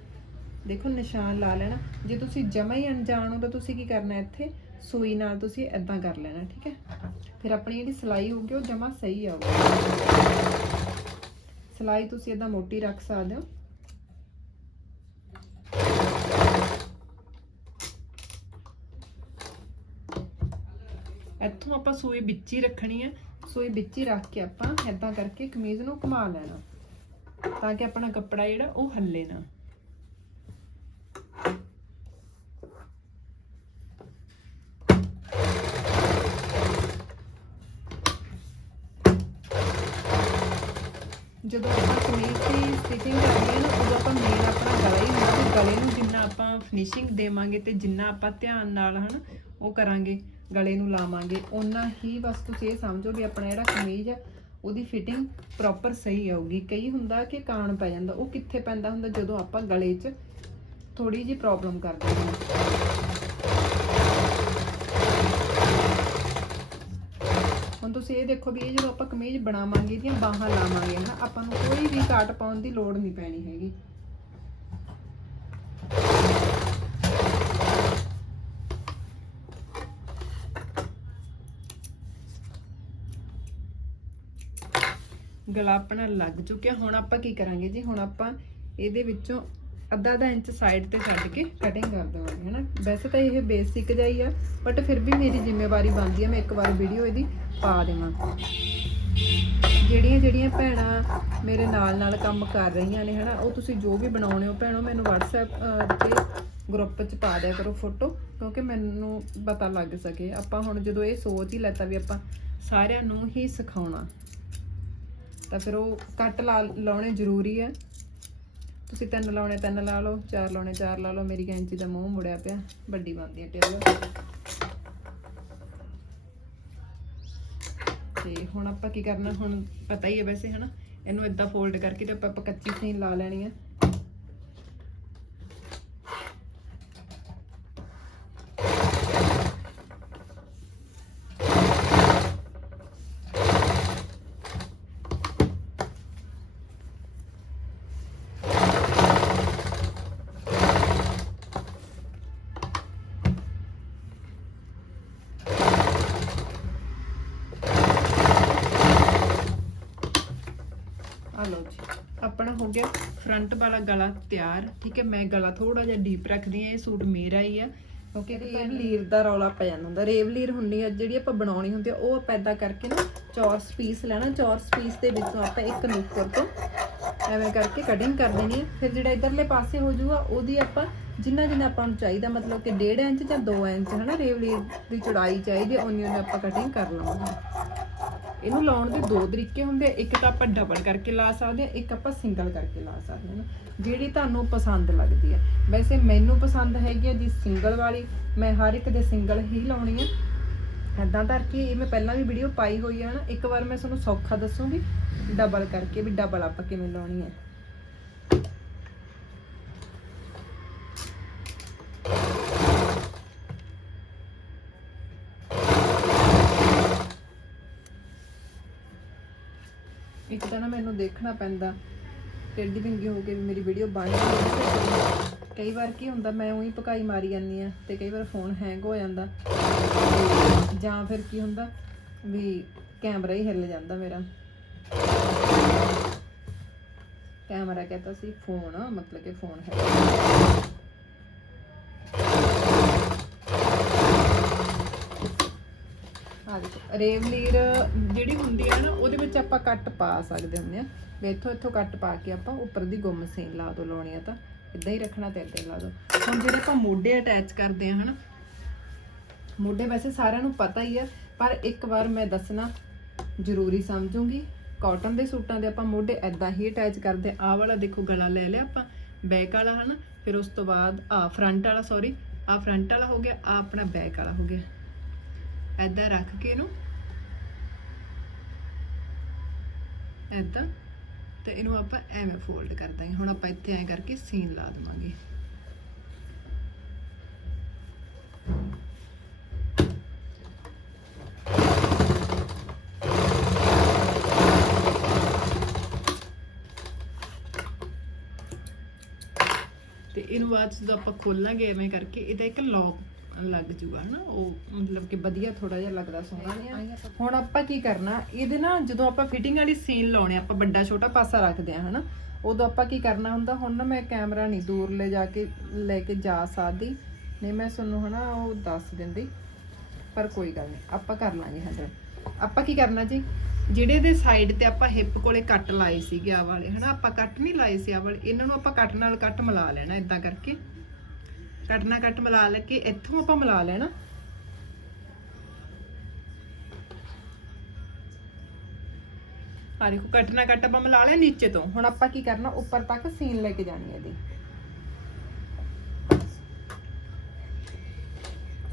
ਦੇਖੋ ਨਿਸ਼ਾਨ ਲਾ ਲੈਣਾ। ਜੇ ਤੁਸੀਂ ਜਮਾ ਹੀ ਅਣਜਾਣ ਹੋ, ਤਾਂ ਤੁਸੀਂ ਕੀ ਕਰਨਾ ਇੱਥੇ? ਸੂਈ ਨਾਲ ਤੁਸੀਂ ਐਦਾਂ ਕਰ ਲੈਣਾ, ਠੀਕ ਹੈ? ਫਿਰ ਆਪਣੀ ਜਿਹੜੀ ਸਲਾਈ ਹੋਊਗੀ, ਉਹ ਜਮਾ ਸਹੀ ਆਊਗੀ। ਸਲਾਈ ਤੁਸੀਂ ਐਦਾਂ ਮੋਟੀ ਰੱਖ ਸਕਦੇ ਹੋ। ਇੱਥੋਂ ਆਪਾਂ ਸੂਈ ਵਿੱਚ ਹੀ ਰੱਖਣੀ ਹੈ। ਸੂਈ ਵਿੱਚ ਹੀ ਰੱਖ ਕੇ ਆਪਾਂ ਐਦਾਂ ਕਰਕੇ ਕਮੀਜ਼ ਨੂੰ ਘੁਮਾ ਲੈਣਾ, ਤਾਂ ਕਿ ਆਪਣਾ ਕੱਪੜਾ ਜਿਹੜਾ ਉਹ ਹੱਲੇ ਨਾ ਜਦੋਂ ਆਪਾਂ ਕਮੀਜ਼ ਦੀ ਸਟਿਚਿੰਗ ਕਰਦੇ ਹਾਂ ਨਾ, ਉਦੋਂ ਆਪਾਂ ਮੇਨ ਆਪਣਾ ਗਲਾ ਹੀ ਹੁੰਦਾ ਤੇ ਗਲੇ ਨੂੰ ਜਿੰਨਾ ਆਪਾਂ ਫਿਨਿਸ਼ਿੰਗ ਦੇਵਾਂਗੇ ਤੇ ਜਿੰਨਾ ਆਪਾਂ ਧਿਆਨ ਨਾਲ ਹਨਾ ਉਹ ਕਰਾਂਗੇ, ਗਲੇ ਨੂੰ ਲਾਵਾਂਗੇ ਉਨਾ ਹੀ ਬਸ ਤੁਸੀਂ ਇਹ ਸਮਝੋ ਵੀ ਆਪਣਾ ਜਿਹੜਾ ਕਮੀਜ਼ ਆ, ਉਹਦੀ ਫਿਟਿੰਗ ਪ੍ਰੋਪਰ ਸਹੀ ਆਊਗੀ। ਕਈ ਹੁੰਦਾ ਕਿ ਕਾਣ ਪੈ ਜਾਂਦਾ, ਉਹ ਕਿੱਥੇ ਪੈਂਦਾ ਹੁੰਦਾ, ਜਦੋਂ ਆਪਾਂ ਗਲੇ 'ਚ ਥੋੜੀ ਜਿਹੀ ਪ੍ਰੋਬਲਮ ਕਰਦੇ ਹਾਂ। ਹੁਣ ਤੁਸੀਂ ਇਹ ਦੇਖੋ ਵੀ ਇਹ ਜਦੋਂ ਆਪਾਂ ਕਮੀਜ਼ ਬਣਾਵਾਂਗੇ, ਇਹਦੀਆਂ ਬਾਹਾਂ ਲਾਵਾਂਗੇ ਹਨਾ ਆਪਾਂ ਨੂੰ ਕੋਈ ਵੀ ਕਾਟ ਪਾਉਣ ਦੀ ਲੋੜ ਨਹੀਂ ਪੈਣੀ ਹੈਗੀ। ਗਲਾ ਆਪਣਾ ਲੱਗ ਚੁੱਕਿਆ। ਹੁਣ ਆਪਾਂ ਕੀ ਕਰਾਂਗੇ ਜੀ? ਹੁਣ ਆਪਾਂ ਇਹਦੇ ਵਿੱਚੋਂ ਅੱਧਾ ਅੱਧਾ ਇੰਚ ਸਾਈਡ ਤੇ ਛੱਡ ਕੇ ਕਟਿੰਗ ਕਰ ਦੇਵਾਂਗੇ, ਹਨਾ? ਵੈਸੇ ਤਾਂ ਇਹ ਬੇਸਿਕ ਜਿਹਾ ਹੀ ਆ ਬਟ ਫਿਰ ਵੀ ਮੇਰੀ ਜ਼ਿੰਮੇਵਾਰੀ ਬਣਦੀ ਆ, ਮੈਂ ਇੱਕ ਵਾਰ ਵੀਡੀਓ ਇਹਦੀ ਪਾ ਦੇਵਾਂ। ਜਿਹੜੀਆਂ ਜਿਹੜੀਆਂ ਭੈਣਾਂ ਮੇਰੇ ਨਾਲ ਨਾਲ ਕੰਮ ਕਰ ਰਹੀਆਂ ਨੇ, ਹਨਾ, ਉਹ ਤੁਸੀਂ ਜੋ ਵੀ ਬਣਾਉਣੇ ਹੋ ਭੈਣੋ, ਮੈਨੂੰ WhatsApp ਤੇ ਗਰੁੱਪ 'ਚ ਪਾ ਦਿਆ ਕਰੋ ਫੋਟੋ ਕਿਉਂਕਿ ਮੈਨੂੰ ਪਤਾ ਲੱਗ ਸਕੇ। ਆਪਾਂ ਹੁਣ ਜਦੋਂ ਇਹ ਸੋਚ ਹੀ ਲੈਤਾ ਵੀ ਆਪਾਂ ਸਾਰਿਆਂ ਨੂੰ ਹੀ ਸਿਖਾਉਣਾ, ਤਾਂ ਫਿਰ ਉਹ ਕੱਟ ਲਾ ਲਾਉਣੇ ਜ਼ਰੂਰੀ ਹੈ ਤੁਸੀਂ ਤਿੰਨ ਲਾਉਣੇ ਤਿੰਨ ਲਾ ਲਓ, ਚਾਰ ਲਾਉਣੇ ਚਾਰ ਲਾ ਲਓ। ਮੇਰੀ ਕੈਂਚੀ ਦਾ ਮੂੰਹ ਮੁੜਿਆ ਪਿਆ, ਵੱਡੀ ਬਣਦੀ ਹੈ ਟੇਬਲ ਤੇ ਹੁਣ ਆਪਾਂ ਕੀ ਕਰਨਾ, ਹੁਣ ਪਤਾ ਹੀ ਹੈ ਵੈਸੇ ਹਨਾ, ਇਹਨੂੰ ਇਦਾਂ ਫੋਲਡ ਕਰਕੇ ਤੇ ਆਪਾਂ ਆਪਾਂ ਕੱਚੀ ਸੀਨ ਲਾ ਲੈਣੀ ਆ। ਹੋ ਗਿਆ ਫਰੰਟ ਵਾਲਾ ਗਲਾ ਤਿਆਰ ਠੀਕ ਹੈ ਮੈਂ ਗਲਾ ਥੋੜਾ ਜਿਹਾ ਡੀਪ ਰੱਖਦੀ ਆ ਇਹ ਸੂਟ ਮੇਰਾ ਹੀ ਆ। ਕਿਉਂਕਿ ਇਹਦੇ ਲੀਰ ਦਾ ਰੌਲਾ ਪੈ ਜਾਂਦਾ ਹੁੰਦਾ ਰੇਵ ਲੀਰ ਹੁੰਦੀ ਆ ਜਿਹੜੀ ਆਪਾਂ ਬਣਾਉਣੀ ਹੁੰਦੀ ਆ ਉਹ ਆਪਾਂ ਏਦਾਂ ਕਰਕੇ ਨਾ ਚੌਰਸ ਪੀਸ ਲੈਣਾ ਚੌਰਸ ਪੀਸ ਦੇ ਵਿੱਚੋਂ ਆਪਾਂ ਇੱਕ ਨੁੱਕਰ ਤੋਂ ਐਵੇਂ ਕਰਕੇ ਕਟਿੰਗ ਕਰ ਦੇਣੀ ਹੈ ਫਿਰ ਜਿਹੜਾ ਇਧਰਲੇ ਪਾਸੇ ਹੋ ਜਾਊਗਾ ਉਹਦੀ ਆਪਾਂ ਜਿੰਨਾ ਜਿੰਨਾ ਆਪਾਂ ਨੂੰ ਚਾਹੀਦਾ ਮਤਲਬ ਕਿ 1.5 ਇੰਚ ਜਾਂ 2 ਇੰਚ ਹਨਾ ਰੇਵ ਲੀਰ ਦੀ ਚੌੜਾਈ ਚਾਹੀਦੀ ਉਨੀ ਉਨੀ ਆਪਾਂ ਕਟਿੰਗ ਕਰ ਲਵਾਂਗੇ। ਇਹਨੂੰ ਲਾਉਣ ਦੇ ਦੋ ਤਰੀਕੇ ਹੁੰਦੇ ਇੱਕ ਤਾਂ ਆਪਾਂ ਡਬਲ ਕਰਕੇ ਲਾ ਸਕਦੇ ਆ, ਇੱਕ ਆਪਾਂ ਸਿੰਗਲ ਕਰਕੇ ਲਾ ਸਕਦੇ ਹਾਂ ਜਿਹੜੀ ਤੁਹਾਨੂੰ ਪਸੰਦ ਲੱਗਦੀ ਹੈ ਵੈਸੇ ਮੈਨੂੰ ਪਸੰਦ ਹੈਗੀ ਆ ਜੀ ਸਿੰਗਲ ਵਾਲੀ। ਮੈਂ ਹਰ ਇੱਕ ਦੇ ਸਿੰਗਲ ਹੀ ਲਾਉਣੀ ਆ। ਐਦਾਂ ਕਰਕੇ ਇਹ ਮੈਂ ਪਹਿਲਾਂ ਵੀ ਵੀਡੀਓ ਪਾਈ ਹੋਈ ਹੈ ਨਾ, ਇੱਕ ਵਾਰ ਮੈਂ ਤੁਹਾਨੂੰ ਸੌਖਾ ਦੱਸੂਗੀ। ਡਬਲ ਕਰਕੇ ਵੀ ਡਬਲ ਆਪਾਂ ਕਿਵੇਂ ਲਾਉਣੀ ਹੈ ਇੱਕ ਤਾਂ ਨਾ ਮੈਨੂੰ ਦੇਖਣਾ ਪੈਂਦਾ। ਟੇਢੀ ਵਿੰਗੀ ਹੋ ਕੇ ਵੀ ਮੇਰੀ ਵੀਡੀਓ ਬਣ ਜਾਂਦੀ ਕਈ ਵਾਰ ਕੀ ਹੁੰਦਾ, ਮੈਂ ਉਹੀ ਪਕਾਈ ਮਾਰੀ ਜਾਂਦੀ ਆ ਤੇ ਕਈ ਵਾਰ ਫੋਨ ਹੈਂਗ ਹੋ ਜਾਂਦਾ। ਜਾਂ ਫਿਰ ਕੀ ਹੁੰਦਾ ਵੀ ਕੈਮਰਾ ਹੀ ਹਿੱਲ ਜਾਂਦਾ ਮੇਰਾ। ਕੈਮਰਾ ਕਹਤਾ ਸੀ ਫੋਨ ਮਤਲਬ ਕਿ ਫੋਨ ਹੈ। ਆ ਦੇਖੋ ਰੇਵਲੀਰ ਜਿਹੜੀ ਹੁੰਦੀ ਹੈ ਨਾ, ਉਹਦੇ ਵਿੱਚ ਆਪਾਂ ਕੱਟ ਪਾ ਸਕਦੇ ਹੁੰਦੇ ਆ। ਵੀ ਇੱਥੋਂ ਇੱਥੋਂ ਕੱਟ ਪਾ ਕੇ ਆਪਾਂ ਉੱਪਰ ਦੀ ਗੁੰਮ ਸੀਨ ਲਾ ਦੋ, ਲਾਉਣੀ ਆ ਤਾਂ। ਇਦਾਂ ਹੀ ਰੱਖਣਾ ਤੇ ਇਦਾਂ ਲਾ ਦੋ। ਹੁਣ ਜਿਹੜੇ ਆਪਾਂ ਮੋਢੇ ਅਟੈਚ ਕਰਦੇ ਆ, ਹਨਾ? ਮੋਢੇ ਵੈਸੇ ਸਾਰਿਆਂ ਨੂੰ ਪਤਾ ਹੀ ਆ, ਪਰ ਇੱਕ ਵਾਰ ਮੈਂ ਦੱਸਣਾ, ਜ਼ਰੂਰੀ ਸਮਝੂਗੀ। ਕਾਟਨ ਦੇ ਸੂਟਾਂ ਦੇ ਆਪਾਂ ਮੋਢੇ ਐਦਾਂ ਹੀ ਅਟੈਚ ਕਰਦੇ ਆਹ ਵਾਲਾ ਦੇਖੋ, ਗਲਾ ਲੈ ਲਿਆ ਆਪਾਂ ਬੈਕ ਵਾਲਾ, ਹਨਾ? ਫਿਰ ਉਸ ਤੋਂ ਬਾਅਦ ਆ ਫਰੰਟ ਵਾਲਾ ਸੌਰੀ ਆ ਫਰੰਟ ਵਾਲਾ ਹੋ ਗਿਆ ਆ ਆਪਣਾ ਬੈਕ ਵਾਲਾ ਹੋ ਗਿਆ। ਐਦਾਂ ਰੱਖ ਕੇ ਇਹਨੂੰ। ਐਦਾਂ ਤੇ ਇਹਨੂੰ ਆਪਾਂ ਐਵੇਂ ਫੋਲਡ ਕਰ ਦਾਂਗੇ। ਹੁਣ ਆਪਾਂ ਇੱਥੇ ਐਂ ਕਰਕੇ ਸੀਨ ਲਾ ਦੇਵਾਂਗੇ। ਤੇ ਇਹਨੂੰ ਬਾਅਦ ਜਦੋਂ ਆਪਾਂ ਖੋਲਾਂਗੇ ਐਵੇਂ ਕਰਕੇ, ਇਹਦਾ ਇੱਕ ਲੌਕ ਲੱਗ ਜੂਗਾ ਹਨਾ ਉਹ ਮਤਲਬ ਕਿ ਵਧੀਆ ਥੋੜਾ ਜਿਹਾ ਲੱਗਦਾ ਸੋਹਣਾ। ਜਿਹਾ ਹੁਣ ਆਪਾਂ ਕੀ ਕਰਨਾ ਇਹਦੇ ਨਾ ਜਦੋਂ ਆਪਾਂ ਫਿਟਿੰਗ ਵਾਲੀ ਸੀਨ ਲਾਉਣੇ ਆਪਾਂ ਵੱਡਾ ਛੋਟਾ ਪਾਸਾ ਰੱਖਦੇ ਆ ਹਨਾ ਉਦੋਂ ਆਪਾਂ ਕੀ ਕਰਨਾ ਹੁੰਦਾ ਹੁਣ ਨਾ ਮੈਂ ਕੈਮਰਾ ਨਹੀਂ ਦੂਰ ਲੈ ਜਾ ਕੇ ਲੈ ਕੇ ਜਾ ਸਕਦੀ ਨਹੀਂ ਮੈਂ ਤੁਹਾਨੂੰ ਹਨਾ ਉਹ ਦੱਸ ਦਿੰਦੀ ਪਰ ਕੋਈ ਗੱਲ ਨਹੀਂ ਆਪਾਂ ਕਰ ਲਾਂਗੇ ਹੈਂਡਲ ਆਪਾਂ ਕੀ ਕਰਨਾ ਜੀ ਜਿਹੜੇ ਦੇ ਸਾਈਡ ਤੇ ਆਪਾਂ ਹਿੱਪ ਕੋਲੇ ਕੱਟ ਲਾਏ ਸੀਗੇ ਆ ਵਾਲੇ ਹਨਾ ਆਪਾਂ ਕੱਟ ਨਹੀਂ ਲਾਏ ਸੀ ਆ ਵਾਲੇ ਇਹਨਾਂ ਨੂੰ ਆਪਾਂ ਕੱਟ ਨਾਲ ਕੱਟ ਮਿਲਾ ਲੈਣਾ ਇਦਾਂ ਕਰਕੇ। ਕੱਟ ਨਾਲ ਕੱਟ ਮਿਲਾ ਲੈ ਕੇ ਇੱਥੋਂ ਆਪਾਂ ਮਿਲਾ ਲੈਣਾ। ਆ ਦੇਖੋ ਕੱਟ ਨਾਲ ਕੱਟ ਆਪਾਂ ਮਿਲਾ ਲਿਆ ਨੀਚੇ ਤੋਂ। ਹੁਣ ਆਪਾਂ ਕੀ ਕਰਨਾ, ਉੱਪਰ ਤੱਕ ਸੀਨ ਲੈ ਕੇ ਜਾਣੀ ਹੈ ਇਹਦੀ।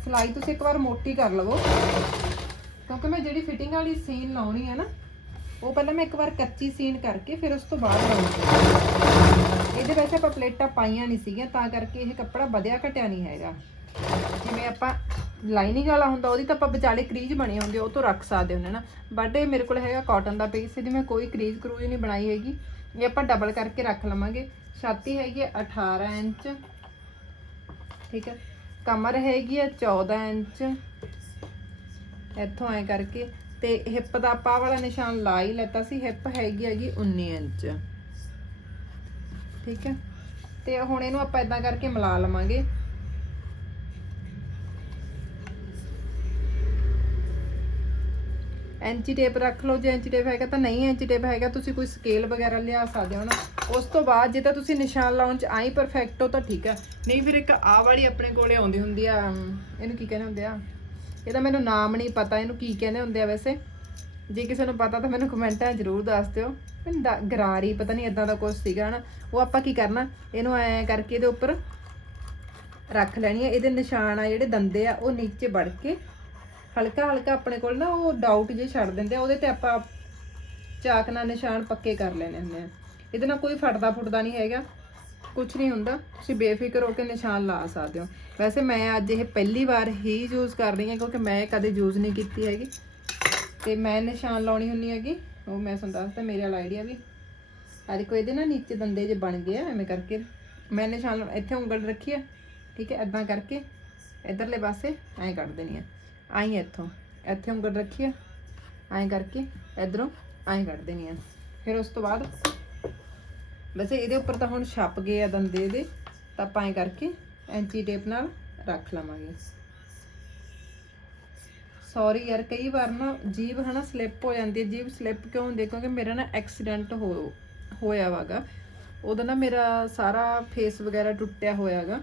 ਸਲਾਈ ਤੁਸੀਂ ਇੱਕ ਵਾਰ ਮੋਟੀ ਕਰ ਲਵੋ। ਕਿਉਂਕਿ ਮੈਂ ਜਿਹੜੀ ਫਿਟਿੰਗ ਵਾਲੀ ਸੀਨ ਲਾਉਣੀ ਹੈ ਨਾ, ਉਹ ਪਹਿਲਾਂ ਮੈਂ ਇੱਕ ਵਾਰ ਕੱਚੀ ਸੀਨ ਕਰਕੇ ਫਿਰ ਉਸ ਤੋਂ ਬਾਅਦ ਲਾਉਂਗੀ। ਇਹਦੇ ਵੈਸੇ ਆਪਾਂ ਪਲੇਟਾਂ ਪਾਈਆਂ ਨਹੀਂ ਸੀਗੀਆਂ ਤਾਂ ਕਰਕੇ ਇਹ ਕੱਪੜਾ ਵਧਿਆ ਘਟਿਆ ਨਹੀਂ ਹੈਗਾ। ਜਿਵੇਂ ਆਪਾਂ ਲਾਈਨਿੰਗ ਵਾਲਾ ਹੁੰਦਾ ਉਹਦੀ ਤਾਂ ਆਪਾਂ ਵਿਚਾਲੇ ਕਰੀਜ਼ ਬਣੇ ਹੁੰਦੀ ਆ, ਉਹ ਤੋਂ ਰੱਖ ਸਕਦੇ ਹੁੰਦੇ ਨਾ। ਬਟ ਇਹ ਮੇਰੇ ਕੋਲ ਹੈਗਾ ਕਾਟਨ ਦਾ ਪੀਸ ਇਹਦੀ ਮੈਂ ਕੋਈ ਕਰੀਜ਼ ਕਰੂਜ਼ ਨਹੀਂ ਬਣਾਈ ਹੈਗੀ। ਇਹ ਆਪਾਂ ਡਬਲ ਕਰਕੇ ਰੱਖ ਲਵਾਂਗੇ। ਛਾਤੀ ਹੈਗੀ ਆ 18 ਇੰਚ ਠੀਕ ਹੈ ਕਮਰ ਹੈਗੀ ਆ 14 ਇੰਚ। ਇੱਥੋਂ ਐ ਕਰਕੇ। ਤੇ ਹਿੱਪ ਦਾ ਆਪਾਂ ਵਾਲਾ ਨਿਸ਼ਾਨ ਲਾ ਹੀ ਲੈਤਾ ਸੀ ਹਿੱਪ ਹੈਗੀ ਹੈਗੀ 19 ਇੰਚ। ਠੀਕ ਹੈ? ਤੇ ਹੁਣ ਇਹਨੂੰ ਆਪਾਂ ਇਦਾਂ ਕਰਕੇ ਮਿਲਾ ਲਵਾਂਗੇ। ਐਂਚੀ ਟੇਪ ਰੱਖ ਲਓ, ਜੇ ਐਂਚੀ ਟੇਪ ਹੈਗਾ ਤਾਂ ਨਹੀਂ ਐਂਚੀ ਟੇਪ ਹੈਗਾ, ਤੁਸੀਂ ਕੋਈ ਸਕੇਲ ਵਗੈਰਾ ਲਿਆ ਸਕਦੇ ਹੋ ਨਾ। ਉਸ ਤੋਂ ਬਾਅਦ ਜੇ ਤਾਂ ਤੁਸੀਂ ਨਿਸ਼ਾਨ ਲਾਉਣ ਚ ਆਈ ਪਰਫੈਕਟ ਹੋ ਤਾਂ ਠੀਕ ਹੈ। ਨਹੀਂ ਫਿਰ ਇੱਕ ਆ ਵਾਲੀ ਆਪਣੇ ਕੋਲੇ ਆਉਂਦੀ ਹੁੰਦੀ ਆ ਇਹਨੂੰ ਕੀ ਕਹਿੰਦੇ ਹੁੰਦੇ ਆ? ਇਹਦਾ ਮੈਨੂੰ ਨਾਮ ਨਹੀਂ ਪਤਾ, ਇਹਨੂੰ ਕੀ ਕਹਿੰਦੇ ਹੁੰਦੇ ਆ ਵੈਸੇ? ਜੇ ਕਿਸੇ ਨੂੰ ਪਤਾ ਤਾਂ ਮੈਨੂੰ ਕਮੈਂਟਾਂ ਜ਼ਰੂਰ ਦੱਸ ਦਿਓ। ਦਾ- ਗਰਾਰੀ, ਪਤਾ ਨਹੀਂ ਇਦਾਂ ਦਾ ਕੁਝ ਸੀਗਾ ਨਾ ਉਹ ਆਪਾਂ ਕੀ ਕਰਨਾ, ਇਹਨੂੰ ਐ ਕਰਕੇ ਇਹਦੇ ਉੱਪਰ ਰੱਖ ਲੈਣੀ ਹੈ ਇਹਦੇ ਨਿਸ਼ਾਨ ਆ ਜਿਹੜੇ ਦੰਦੇ ਆ, ਉਹ ਨੀਚੇ ਵੜ ਕੇ ਹਲਕਾ ਹਲਕਾ ਆਪਣੇ ਕੋਲ ਨਾ ਉਹ ਡਾਊਟ ਜੇ ਛੱਡ ਦਿੰਦੇ ਆ। ਉਹਦੇ ਤੇ ਆਪਾਂ ਚਾਕ ਨਾਲ ਨਿਸ਼ਾਨ ਪੱਕੇ ਕਰ ਲੈਣੇ ਹੁੰਦੇ ਆ। ਇਹਦੇ ਨਾਲ ਕੋਈ ਫਟਦਾ ਫੁੱਟਦਾ ਨਹੀਂ ਹੈਗਾ। ਕੁਝ ਨਹੀਂ ਹੁੰਦਾ। ਤੁਸੀਂ ਬੇਫਿਕਰ ਹੋ ਕੇ ਨਿਸ਼ਾਨ ਲਾ ਸਕਦੇ ਹੋ। ਵੈਸੇ ਮੈਂ ਅੱਜ ਇਹ ਪਹਿਲੀ ਵਾਰ ਹੀ ਯੂਜ਼ ਕਰ ਰਹੀ ਹਾਂ, ਕਿਉਂਕਿ ਮੈਂ ਕਦੇ ਯੂਜ਼ ਨਹੀਂ ਕੀਤੀ ਹੈਗੀ। ਤੇ ਮੈਂ ਨਿਸ਼ਾਨ ਲਾਉਣੀ ਹੁੰਨੀ ਹੈਗੀ। ਉਹ ਮੈਂ ਤੁਹਾਨੂੰ ਦੱਸਦਾ, ਮੇਰੇ ਵਾਲਾ ਆਈਡੀਆ ਵੀ। ਆ ਦੇਖੋ ਇਹਦੇ ਨਾ ਨੀਚੇ ਦੰਦੇ ਜੇ ਬਣ ਗਏ ਆ, ਐਵੇਂ ਕਰਕੇ। ਮੈਂ ਨਿਸ਼ਾਨ ਲਾ- ਇੱਥੇ ਉਂਗਲ ਰੱਖੀ ਆ, ਠੀਕ ਹੈ ਐਦਾਂ ਕਰਕੇ ਇਧਰਲੇ ਪਾਸੇ ਐਂ ਕੱਢ ਦੇਣੀ ਆ। ਆਈ ਇੱਥੋਂ, ਇੱਥੇ ਉਂਗਲ ਰੱਖੀ ਆ, ਐਂ ਕਰਕੇ ਇਧਰੋਂ ਐਂ ਕੱਢ ਦੇਣੀ ਆ। ਫਿਰ ਉਸ ਤੋਂ ਬਾਅਦ ਵੈਸੇ ਇਹਦੇ ਉੱਪਰ ਤਾਂ ਹੁਣ ਛੱਪ ਗਏ ਆ ਦੰਦੇ ਇਹਦੇ, ਤਾਂ ਆਪਾਂ ਐਂ ਕਰਕੇ ਐਂਚੀ ਟੇਪ ਨਾਲ ਰੱਖ ਲਵਾਂਗੇ। ਸੌਰੀ ਯਾਰ, ਕਈ ਵਾਰ ਨਾ ਜੀਭ ਹਨਾ ਸਲਿੱਪ ਹੋ ਜਾਂਦੀ ਹੈ, ਜੀਭ ਸਲਿੱਪ ਕਿਉਂ ਹੁੰਦੀ ਹੈ? ਕਿਉਂਕਿ ਮੇਰਾ ਨਾ ਐਕਸੀਡੈਂਟ ਹੋ, ਹੋਇਆ ਵਾਗਾ। ਉਹਦਾ ਨਾ ਮੇਰਾ ਸਾਰਾ ਫੇਸ ਵਗੈਰਾ ਟੁੱਟਿਆ ਹੋਇਆਗਾ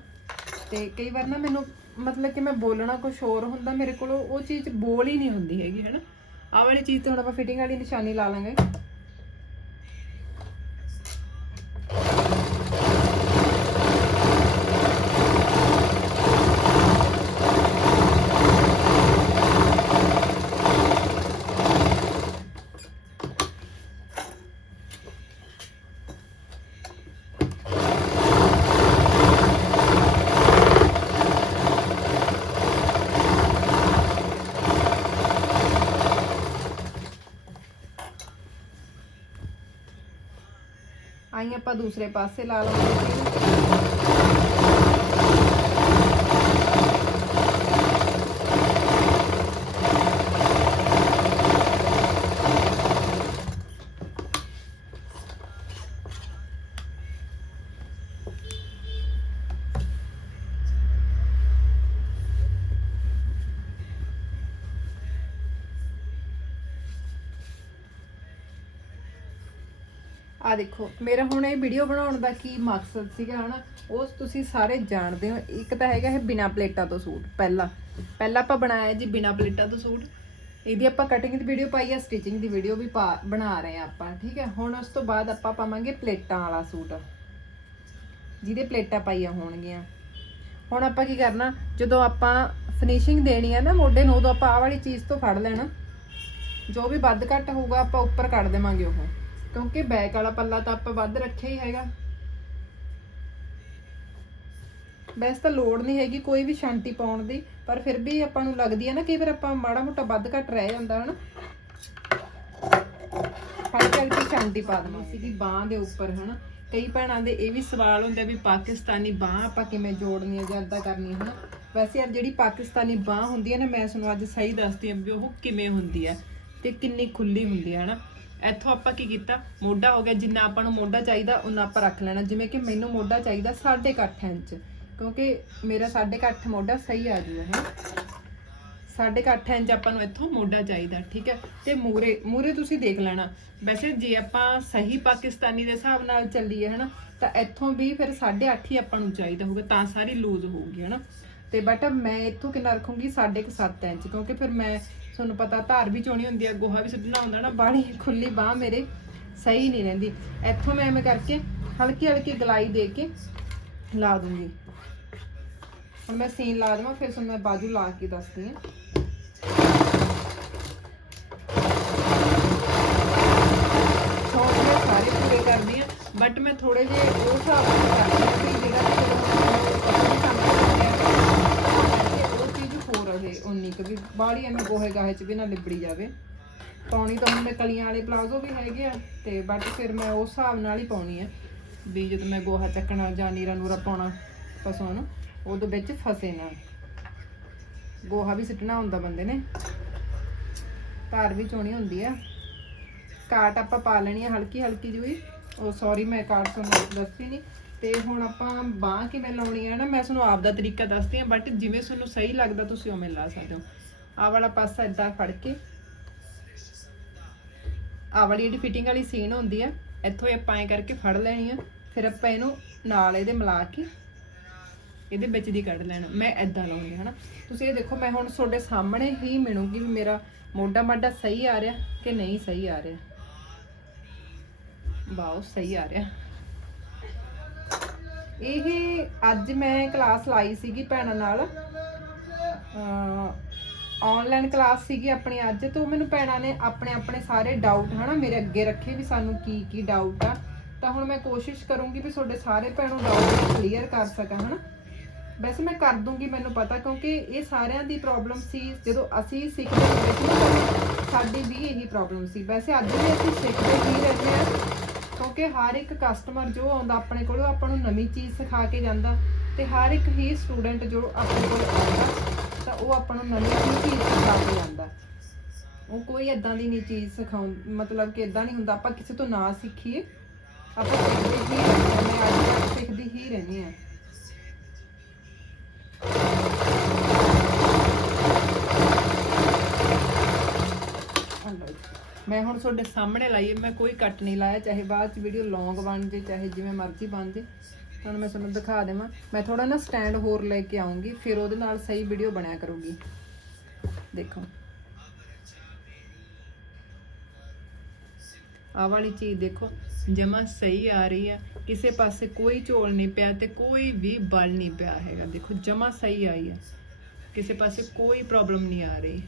ਤੇ ਕਈ ਵਾਰ ਨਾ ਮੈਨੂੰ ਮਤਲਬ ਕਿ ਮੈਂ ਬੋਲਣਾ ਕੁਝ ਹੋਰ ਹੁੰਦਾ, ਮੇਰੇ ਕੋਲ ਉਹ ਚੀਜ਼ ਬੋਲ ਹੀ ਨਹੀਂ ਹੁੰਦੀ ਹੈਗੀ, ਹੈਨਾ? ਆਹ ਵਾਲੀ ਚੀਜ਼ ਤੇ ਹੁਣ ਆਪਾਂ ਫਿਟਿੰਗ ਵਾਲੀ ਨਿਸ਼ਾਨੀ ਲਾ ਲਾਂਗੇ ਆਈ ਆਪਾਂ ਦੂਸਰੇ ਪਾਸੇ ਲਾ ਲਵਾਂਗੇ। ਆ ਦੇਖੋ, ਮੇਰਾ ਹੁਣ ਇਹ ਵੀਡੀਓ ਬਣਾਉਣ ਦਾ ਕੀ ਮਕਸਦ ਸੀਗਾ, ਹਨਾ? ਉਸ ਤੁਸੀਂ ਸਾਰੇ ਜਾਣਦੇ ਹੋ। ਇੱਕ ਤਾਂ ਹੈਗਾ ਇਹ ਬਿਨਾ ਪਲੇਟਾਂ ਤੋਂ ਸੂਟ, ਪਹਿਲਾ। ਪਹਿਲਾ ਆਪਾਂ ਬਣਾਇਆ ਜੀ ਬਿਨਾ ਪਲੇਟਾਂ ਤੋਂ ਸੂਟ। ਇਹਦੀ ਆਪਾਂ ਕਟਿੰਗ ਦੀ ਵੀਡੀਓ ਪਾਈ ਆ ਸਟਿਚਿੰਗ ਦੀ ਵੀਡੀਓ ਵੀ ਪਾ, ਬਣਾ ਰਹੇ ਆ ਆਪਾਂ, ਠੀਕ ਹੈ ਹੁਣ ਉਸ ਤੋਂ ਬਾਅਦ ਆਪਾਂ ਪਾਵਾਂਗੇ ਪਲੇਟਾਂ ਵਾਲਾ ਸੂਟ। ਜਿਹਦੇ ਪਲੇਟਾਂ ਪਾਈਆਂ ਹੋਣਗੀਆਂ। ਹੁਣ ਆਪਾਂ ਕੀ ਕਰਨਾ, ਜਦੋਂ ਆਪਾਂ ਫਿਨਿਸ਼ਿੰਗ ਦੇਣੀ ਹੈ ਨਾ ਮੋਢੇ ਨੂੰ, ਉਦੋਂ ਆਪਾਂ ਆਹ ਵਾਲੀ ਚੀਜ਼ ਤੋਂ ਫੜ ਲੈਣਾ। ਜੋ ਵੀ ਵੱਧ ਘੱਟ ਹੋਊਗਾ ਆਪਾਂ ਉੱਪਰ ਕੱਢ ਦੇਵਾਂਗੇ ਉਹ। ਕਿਉਂਕਿ ਬੈਕ ਵਾਲਾ ਪੱਲਾ ਤਾਂ ਆਪਾਂ ਵੱਧ ਰੱਖਿਆ ਹੀ ਹੈਗਾ। ਵੈਸੇ ਤਾਂ ਲੋੜ ਨਹੀਂ ਹੈਗੀ ਕੋਈ ਵੀ ਸ਼ਾਂਤੀ ਪਾਉਣ ਦੀ, ਪਰ ਫਿਰ ਵੀ ਆਪਾਂ ਨੂੰ ਲੱਗਦੀ ਹੈ ਨਾ ਕਈ ਵਾਰ ਆਪਾਂ ਮਾੜਾ ਮੋਟਾ ਵੱਧ ਘੱਟ ਰਹਿ ਜਾਂਦਾ ਹਨਾ। ਹਲਕੀ ਹਲਕੀ ਸ਼ਾਂਤੀ ਪਾ ਦਵਾਂ ਸੀਗੀ ਬਾਹ ਦੇ ਉੱਪਰ ਹਨਾ। ਕਈ ਭੈਣਾਂ ਦੇ ਇਹ ਵੀ ਸਵਾਲ ਹੁੰਦੇ ਆ ਵੀ ਪਾਕਿਸਤਾਨੀ ਬਾਹ ਆਪਾਂ ਕਿਵੇਂ ਜੋੜਨੀ ਹੈ ਜਾਂ ਏਦਾਂ ਕਰਨੀ ਹੈ ਹਨਾ। ਵੈਸੇ ਯਾਰ ਜਿਹੜੀ ਪਾਕਿਸਤਾਨੀ ਬਾਹ ਹੁੰਦੀ ਹੈ ਨਾ, ਮੈਂ ਤੁਹਾਨੂੰ ਅੱਜ ਸਹੀ ਦੱਸਦੀ ਹਾਂ ਵੀ ਉਹ ਕਿਵੇਂ ਹੁੰਦੀ ਹੈ ਤੇ ਕਿੰਨੀ ਖੁੱਲੀ ਹੁੰਦੀ ਹੈ ਹਨਾ। ਇੱਥੋਂ ਆਪਾਂ ਕੀ ਕੀਤਾ? ਮੋਢਾ ਹੋ ਗਿਆ, ਜਿੰਨਾ ਆਪਾਂ ਨੂੰ ਮੋਢਾ ਚਾਹੀਦਾ, ਉਨਾ ਆਪਾਂ ਰੱਖ ਲੈਣਾ। ਜਿਵੇਂ ਕਿ ਮੈਨੂੰ ਮੋਢਾ ਚਾਹੀਦਾ 8.5 ਇੰਚ। ਕਿਉਂਕਿ ਮੇਰਾ 8.5 ਮੋਢਾ ਸਹੀ ਆ ਜੂਗਾ, ਹੈ? 8.5 ਇੰਚ ਆਪਾਂ ਨੂੰ ਇੱਥੋਂ ਮੋਢਾ ਚਾਹੀਦਾ, ਠੀਕ ਹੈ? ਤੇ ਮੂਰੇ ਮੂਰੇ ਤੁਸੀਂ ਦੇਖ ਲੈਣਾ। ਵੈਸੇ ਜੇ ਆਪਾਂ ਸਹੀ ਪਾਕਿਸਤਾਨੀ ਦੇ ਹਿਸਾਬ ਨਾਲ ਚੱਲੀਏ, ਹਨਾ, ਤਾਂ ਇੱਥੋਂ ਵੀ ਫਿਰ 8.5 ਹੀ ਆਪਾਂ ਨੂੰ ਚਾਹੀਦਾ ਹੋਊਗਾ, ਤਾਂ ਸਾਰੀ ਲੂਜ਼ ਹੋਊਗੀ, ਹਨਾ? ਤੇ ਬਟ ਮੈਂ ਇੱਥੋਂ ਕਿੰਨਾ ਰੱਖੂੰਗੀ? 7.5 ਇੰਚ। ਕਿਉਂਕਿ ਫਿਰ ਮੈਂ ਤੁਹਾਨੂੰ ਪਤਾ ਧਾਰ ਵੀ ਚੋਣੀ ਹੁੰਦੀ ਆ, ਗੋਹਾ ਵੀ ਸੁੱਟਣਾ ਹੁੰਦਾ ਨਾ ਬਾਹਲੀ ਖੁੱਲੀ ਬਾਹ ਮੇਰੇ ਸਹੀ ਨਹੀਂ ਰਹਿੰਦੀ। ਇੱਥੋਂ ਮੈਂ ਐਵੇਂ ਕਰਕੇ ਹਲਕੀ ਹਲਕੀ ਗਲਾਈ ਦੇ ਕੇ ਲਾ ਦੂੰਗੀ। ਹੁਣ ਮੈਂ ਸੀਨ ਲਾ ਦੇਵਾਂ, ਫਿਰ ਤੁਹਾਨੂੰ ਮੈਂ ਬਾਜੂ ਲਾ ਕੇ ਦੱਸਦੀ ਹਾਂ। ਸ਼ੌਂਕ ਮੈਂ ਸਾਰੇ ਪੂਰੇ ਕਰਦੀ ਹਾਂ ਬਟ ਮੈਂ ਥੋੜੇ ਜਿਹੇ ਉਹ ਹਿਸਾਬ ਨਾਲ ਕਰਦੀ ਹਾਂ ਵੀ ਜਿਹੜਾ ਹੋ ਉਨੀ ਕੁ ਵੀ ਬਾਹਲੀ ਐਵੇਂ ਗੋਹੇ ਗਾਹੇ ਚ ਵੀ ਨਾ ਲਿਬੜੀ ਜਾਵੇ। ਪਾਉਣੀ ਤਾਂ ਹੁਣ ਮੈਂ ਕਲੀਆਂ ਵਾਲੇ ਪਲਾਜ਼ੋ ਵੀ ਹੈਗੇ ਆ, ਤੇ ਬਟ ਫਿਰ ਮੈਂ ਉਸ ਹਿਸਾਬ ਨਾਲ ਹੀ ਪਾਉਣੀ ਆ, ਵੀ ਜਦੋਂ ਮੈਂ ਗੋਹਾ ਚੱਕਣਾ ਜਾਂ ਨੀਰਾ ਨੂਰਾ ਪਾਉਣਾ ਪਸ਼ੂਆਂ ਨੂੰ ਉਹਦੇ ਵਿੱਚ ਫਸੇ ਨਾ। ਗੋਹਾ ਵੀ ਸਿੱਟਣਾ ਹੁੰਦਾ ਬੰਦੇ ਨੇ। ਧਾਰ ਵੀ ਚੋਣੀ ਹੁੰਦੀ ਆ। ਕਾਟ ਆਪਾਂ ਪਾ ਲੈਣੀ ਆ ਹਲਕੀ ਹਲਕੀ ਜਿਹੀ। ਉਹ ਸੌਰੀ ਮੈਂ ਕਾਟ ਤੁਹਾਨੂੰ ਦੱਸੀ ਨਹੀਂ ਤੇ ਹੁਣ ਆਪਾਂ ਬਾਹ ਕਿਵੇਂ ਲਾਉਣੀ ਆ ਨਾ, ਮੈਂ ਤੁਹਾਨੂੰ ਆਪ ਦਾ ਤਰੀਕਾ ਦੱਸਦੀ ਆ ਬਟ ਜਿਵੇਂ ਤੁਹਾਨੂੰ ਸਹੀ ਲੱਗਦਾ, ਤੁਸੀਂ ਉਵੇਂ ਲਾ ਸਕਦੇ ਹੋ। ਆਹ ਵਾਲਾ ਪਾਸਾ ਇਦਾਂ ਫੜ ਕੇ। ਆਹ ਵਾਲੀ ਜਿਹੜੀ ਫਿਟਿੰਗ ਵਾਲੀ ਸੀਨ ਹੁੰਦੀ ਆ, ਇੱਥੋਂ ਆਪਾਂ ਐ ਕਰਕੇ ਫੜ ਲੈਣੀ ਆ, ਫਿਰ ਆਪਾਂ ਇਹਨੂੰ ਨਾਲ ਇਹਦੇ ਮਿਲਾ ਕੇ ਇਹਦੇ ਵਿੱਚ ਦੀ ਕੱਢ ਲੈਣਾ। ਮੈਂ ਐਦਾਂ ਲਾਉਂਗੀ ਹਨਾ। ਤੁਸੀਂ ਇਹ ਦੇਖੋ, ਮੈਂ ਹੁਣ ਤੁਹਾਡੇ ਸਾਹਮਣੇ ਹੀ ਮਿਣੂਗੀ ਵੀ ਮੇਰਾ ਮੋਢਾ ਮਾਡਾ ਸਹੀ ਆ ਰਿਹਾ ਕਿ ਨਹੀਂ ਸਹੀ ਆ ਰਿਹਾ। ਵਾਓ, ਸਹੀ ਆ ਰਿਹਾ। ਇਹ ਅੱਜ ਮੈਂ ਕਲਾਸ ਲਾਈ ਸੀਗੀ ਭੈਣਾਂ ਨਾਲ। ਆਨਲਾਈਨ ਕਲਾਸ ਸੀਗੀ ਆਪਣੀ ਅੱਜ, ਤੋਂ ਮੈਨੂੰ ਭੈਣਾਂ ਨੇ ਆਪਣੇ ਆਪਣੇ ਸਾਰੇ ਡਾਊਟ ਹਨਾ ਮੇਰੇ ਅੱਗੇ ਰੱਖੇ ਵੀ ਸਾਨੂੰ ਕੀ ਕੀ ਡਾਊਟ ਆ। ਤਾਂ ਹੁਣ ਮੈਂ ਕੋਸ਼ਿਸ਼ ਕਰੂੰਗੀ ਵੀ ਤੁਹਾਡੇ ਸਾਰੇ ਭੈਣੋਂ ਡਾਊਟ ਕਲੀਅਰ ਕਰ ਸਕਾਂ ਹਨਾ। ਵੈਸੇ ਮੈਂ ਕਰ ਦੂੰਗੀ ਮੈਨੂੰ ਪਤਾ, ਕਿਉਂਕਿ ਇਹ ਸਾਰਿਆਂ ਦੀ ਪ੍ਰੋਬਲਮ ਸੀ, ਜਦੋਂ ਅਸੀਂ ਸਿੱਖਦੇ ਸੀ, ਸਾਡੀ ਵੀ ਇਹੀ ਪ੍ਰੋਬਲਮ ਸੀ। ਵੈਸੇ ਅੱਜ ਵੀ ਅਸੀਂ ਸਿੱਖਦੇ ਹੀ ਰਹਿੰਦੇ ਆ। ਕਿਉਂਕਿ ਹਰ ਇੱਕ ਕਸਟਮਰ ਜੋ ਆਉਂਦਾ ਆਪਣੇ ਕੋਲ ਉਹ ਆਪਾਂ ਨੂੰ ਨਵੀਂ ਚੀਜ਼ ਸਿਖਾ ਕੇ ਜਾਂਦਾ ਤੇ ਹਰ ਇੱਕ ਹੀ ਸਟੂਡੈਂਟ ਜੋ ਆਪਣੇ ਕੋਲ ਆਉਂਦਾ ਤਾਂ ਉਹ ਆਪਾਂ ਨੂੰ ਨਵੀਂ ਹੀ ਚੀਜ਼ ਸਿਖਾ ਕੇ ਜਾਂਦਾ। ਉਹ ਕੋਈ ਇਦਾਂ ਦੀ ਨਹੀਂ ਚੀਜ਼ ਸਿਖਾਉਂ ਮਤਲਬ ਕਿ ਇਦਾਂ ਨਹੀਂ ਹੁੰਦਾ ਆਪਾਂ ਕਿਸੇ ਤੋਂ ਨਾ ਸਿੱਖੀਏ ਆਪਾਂ ਸਿੱਖਦੇ ਹੀ ਰਹਿੰਦੇ ਹਾਂ, ਅੱਜ ਤੱਕ ਸਿੱਖਦੀ ਹੀ ਰਹਿੰਦੀ ਆ ਮੈਂ ਹੁਣ ਤੁਹਾਡੇ ਸਾਹਮਣੇ ਲਾਈ ਮੈਂ ਕੋਈ ਕੱਟ ਨਹੀਂ ਲਾਇਆ, ਚਾਹੇ ਬਾਅਦ ਚ ਵੀਡੀਓ ਲੌਂਗ ਬਣ ਜੇ, ਚਾਹੇ ਜਿਵੇਂ ਮਰਜ਼ੀ ਬਣ ਜੇ। ਤੁਹਾਨੂੰ ਮੈਂ ਤੁਹਾਨੂੰ ਦਿਖਾ ਦੇਵਾਂ। ਮੈਂ ਥੋੜਾ ਨਾ ਸਟੈਂਡ ਹੋਰ ਲੈ ਕੇ ਆਉਂਗੀ, ਫਿਰ ਉਹਦੇ ਨਾਲ ਸਹੀ ਵੀਡੀਓ ਬਣਿਆ ਕਰੂਗੀ। ਦੇਖੋ। ਆਹ ਵਾਲੀ ਚੀਜ਼ ਦੇਖੋ, ਜਮਾ ਸਹੀ ਆ ਰਹੀ ਆ ਕਿਸੇ ਪਾਸੇ ਕੋਈ ਝੋਲ ਨਹੀਂ ਪਿਆ ਤੇ ਕੋਈ ਵੀ ਬਲ ਨਹੀਂ ਪਿਆ ਹੈਗਾ। ਦੇਖੋ, ਜਮਾ ਸਹੀ ਆਈ ਆ ਕਿਸੇ ਪਾਸੇ ਕੋਈ ਪ੍ਰੋਬਲਮ ਨਹੀਂ ਆ ਰਹੀ।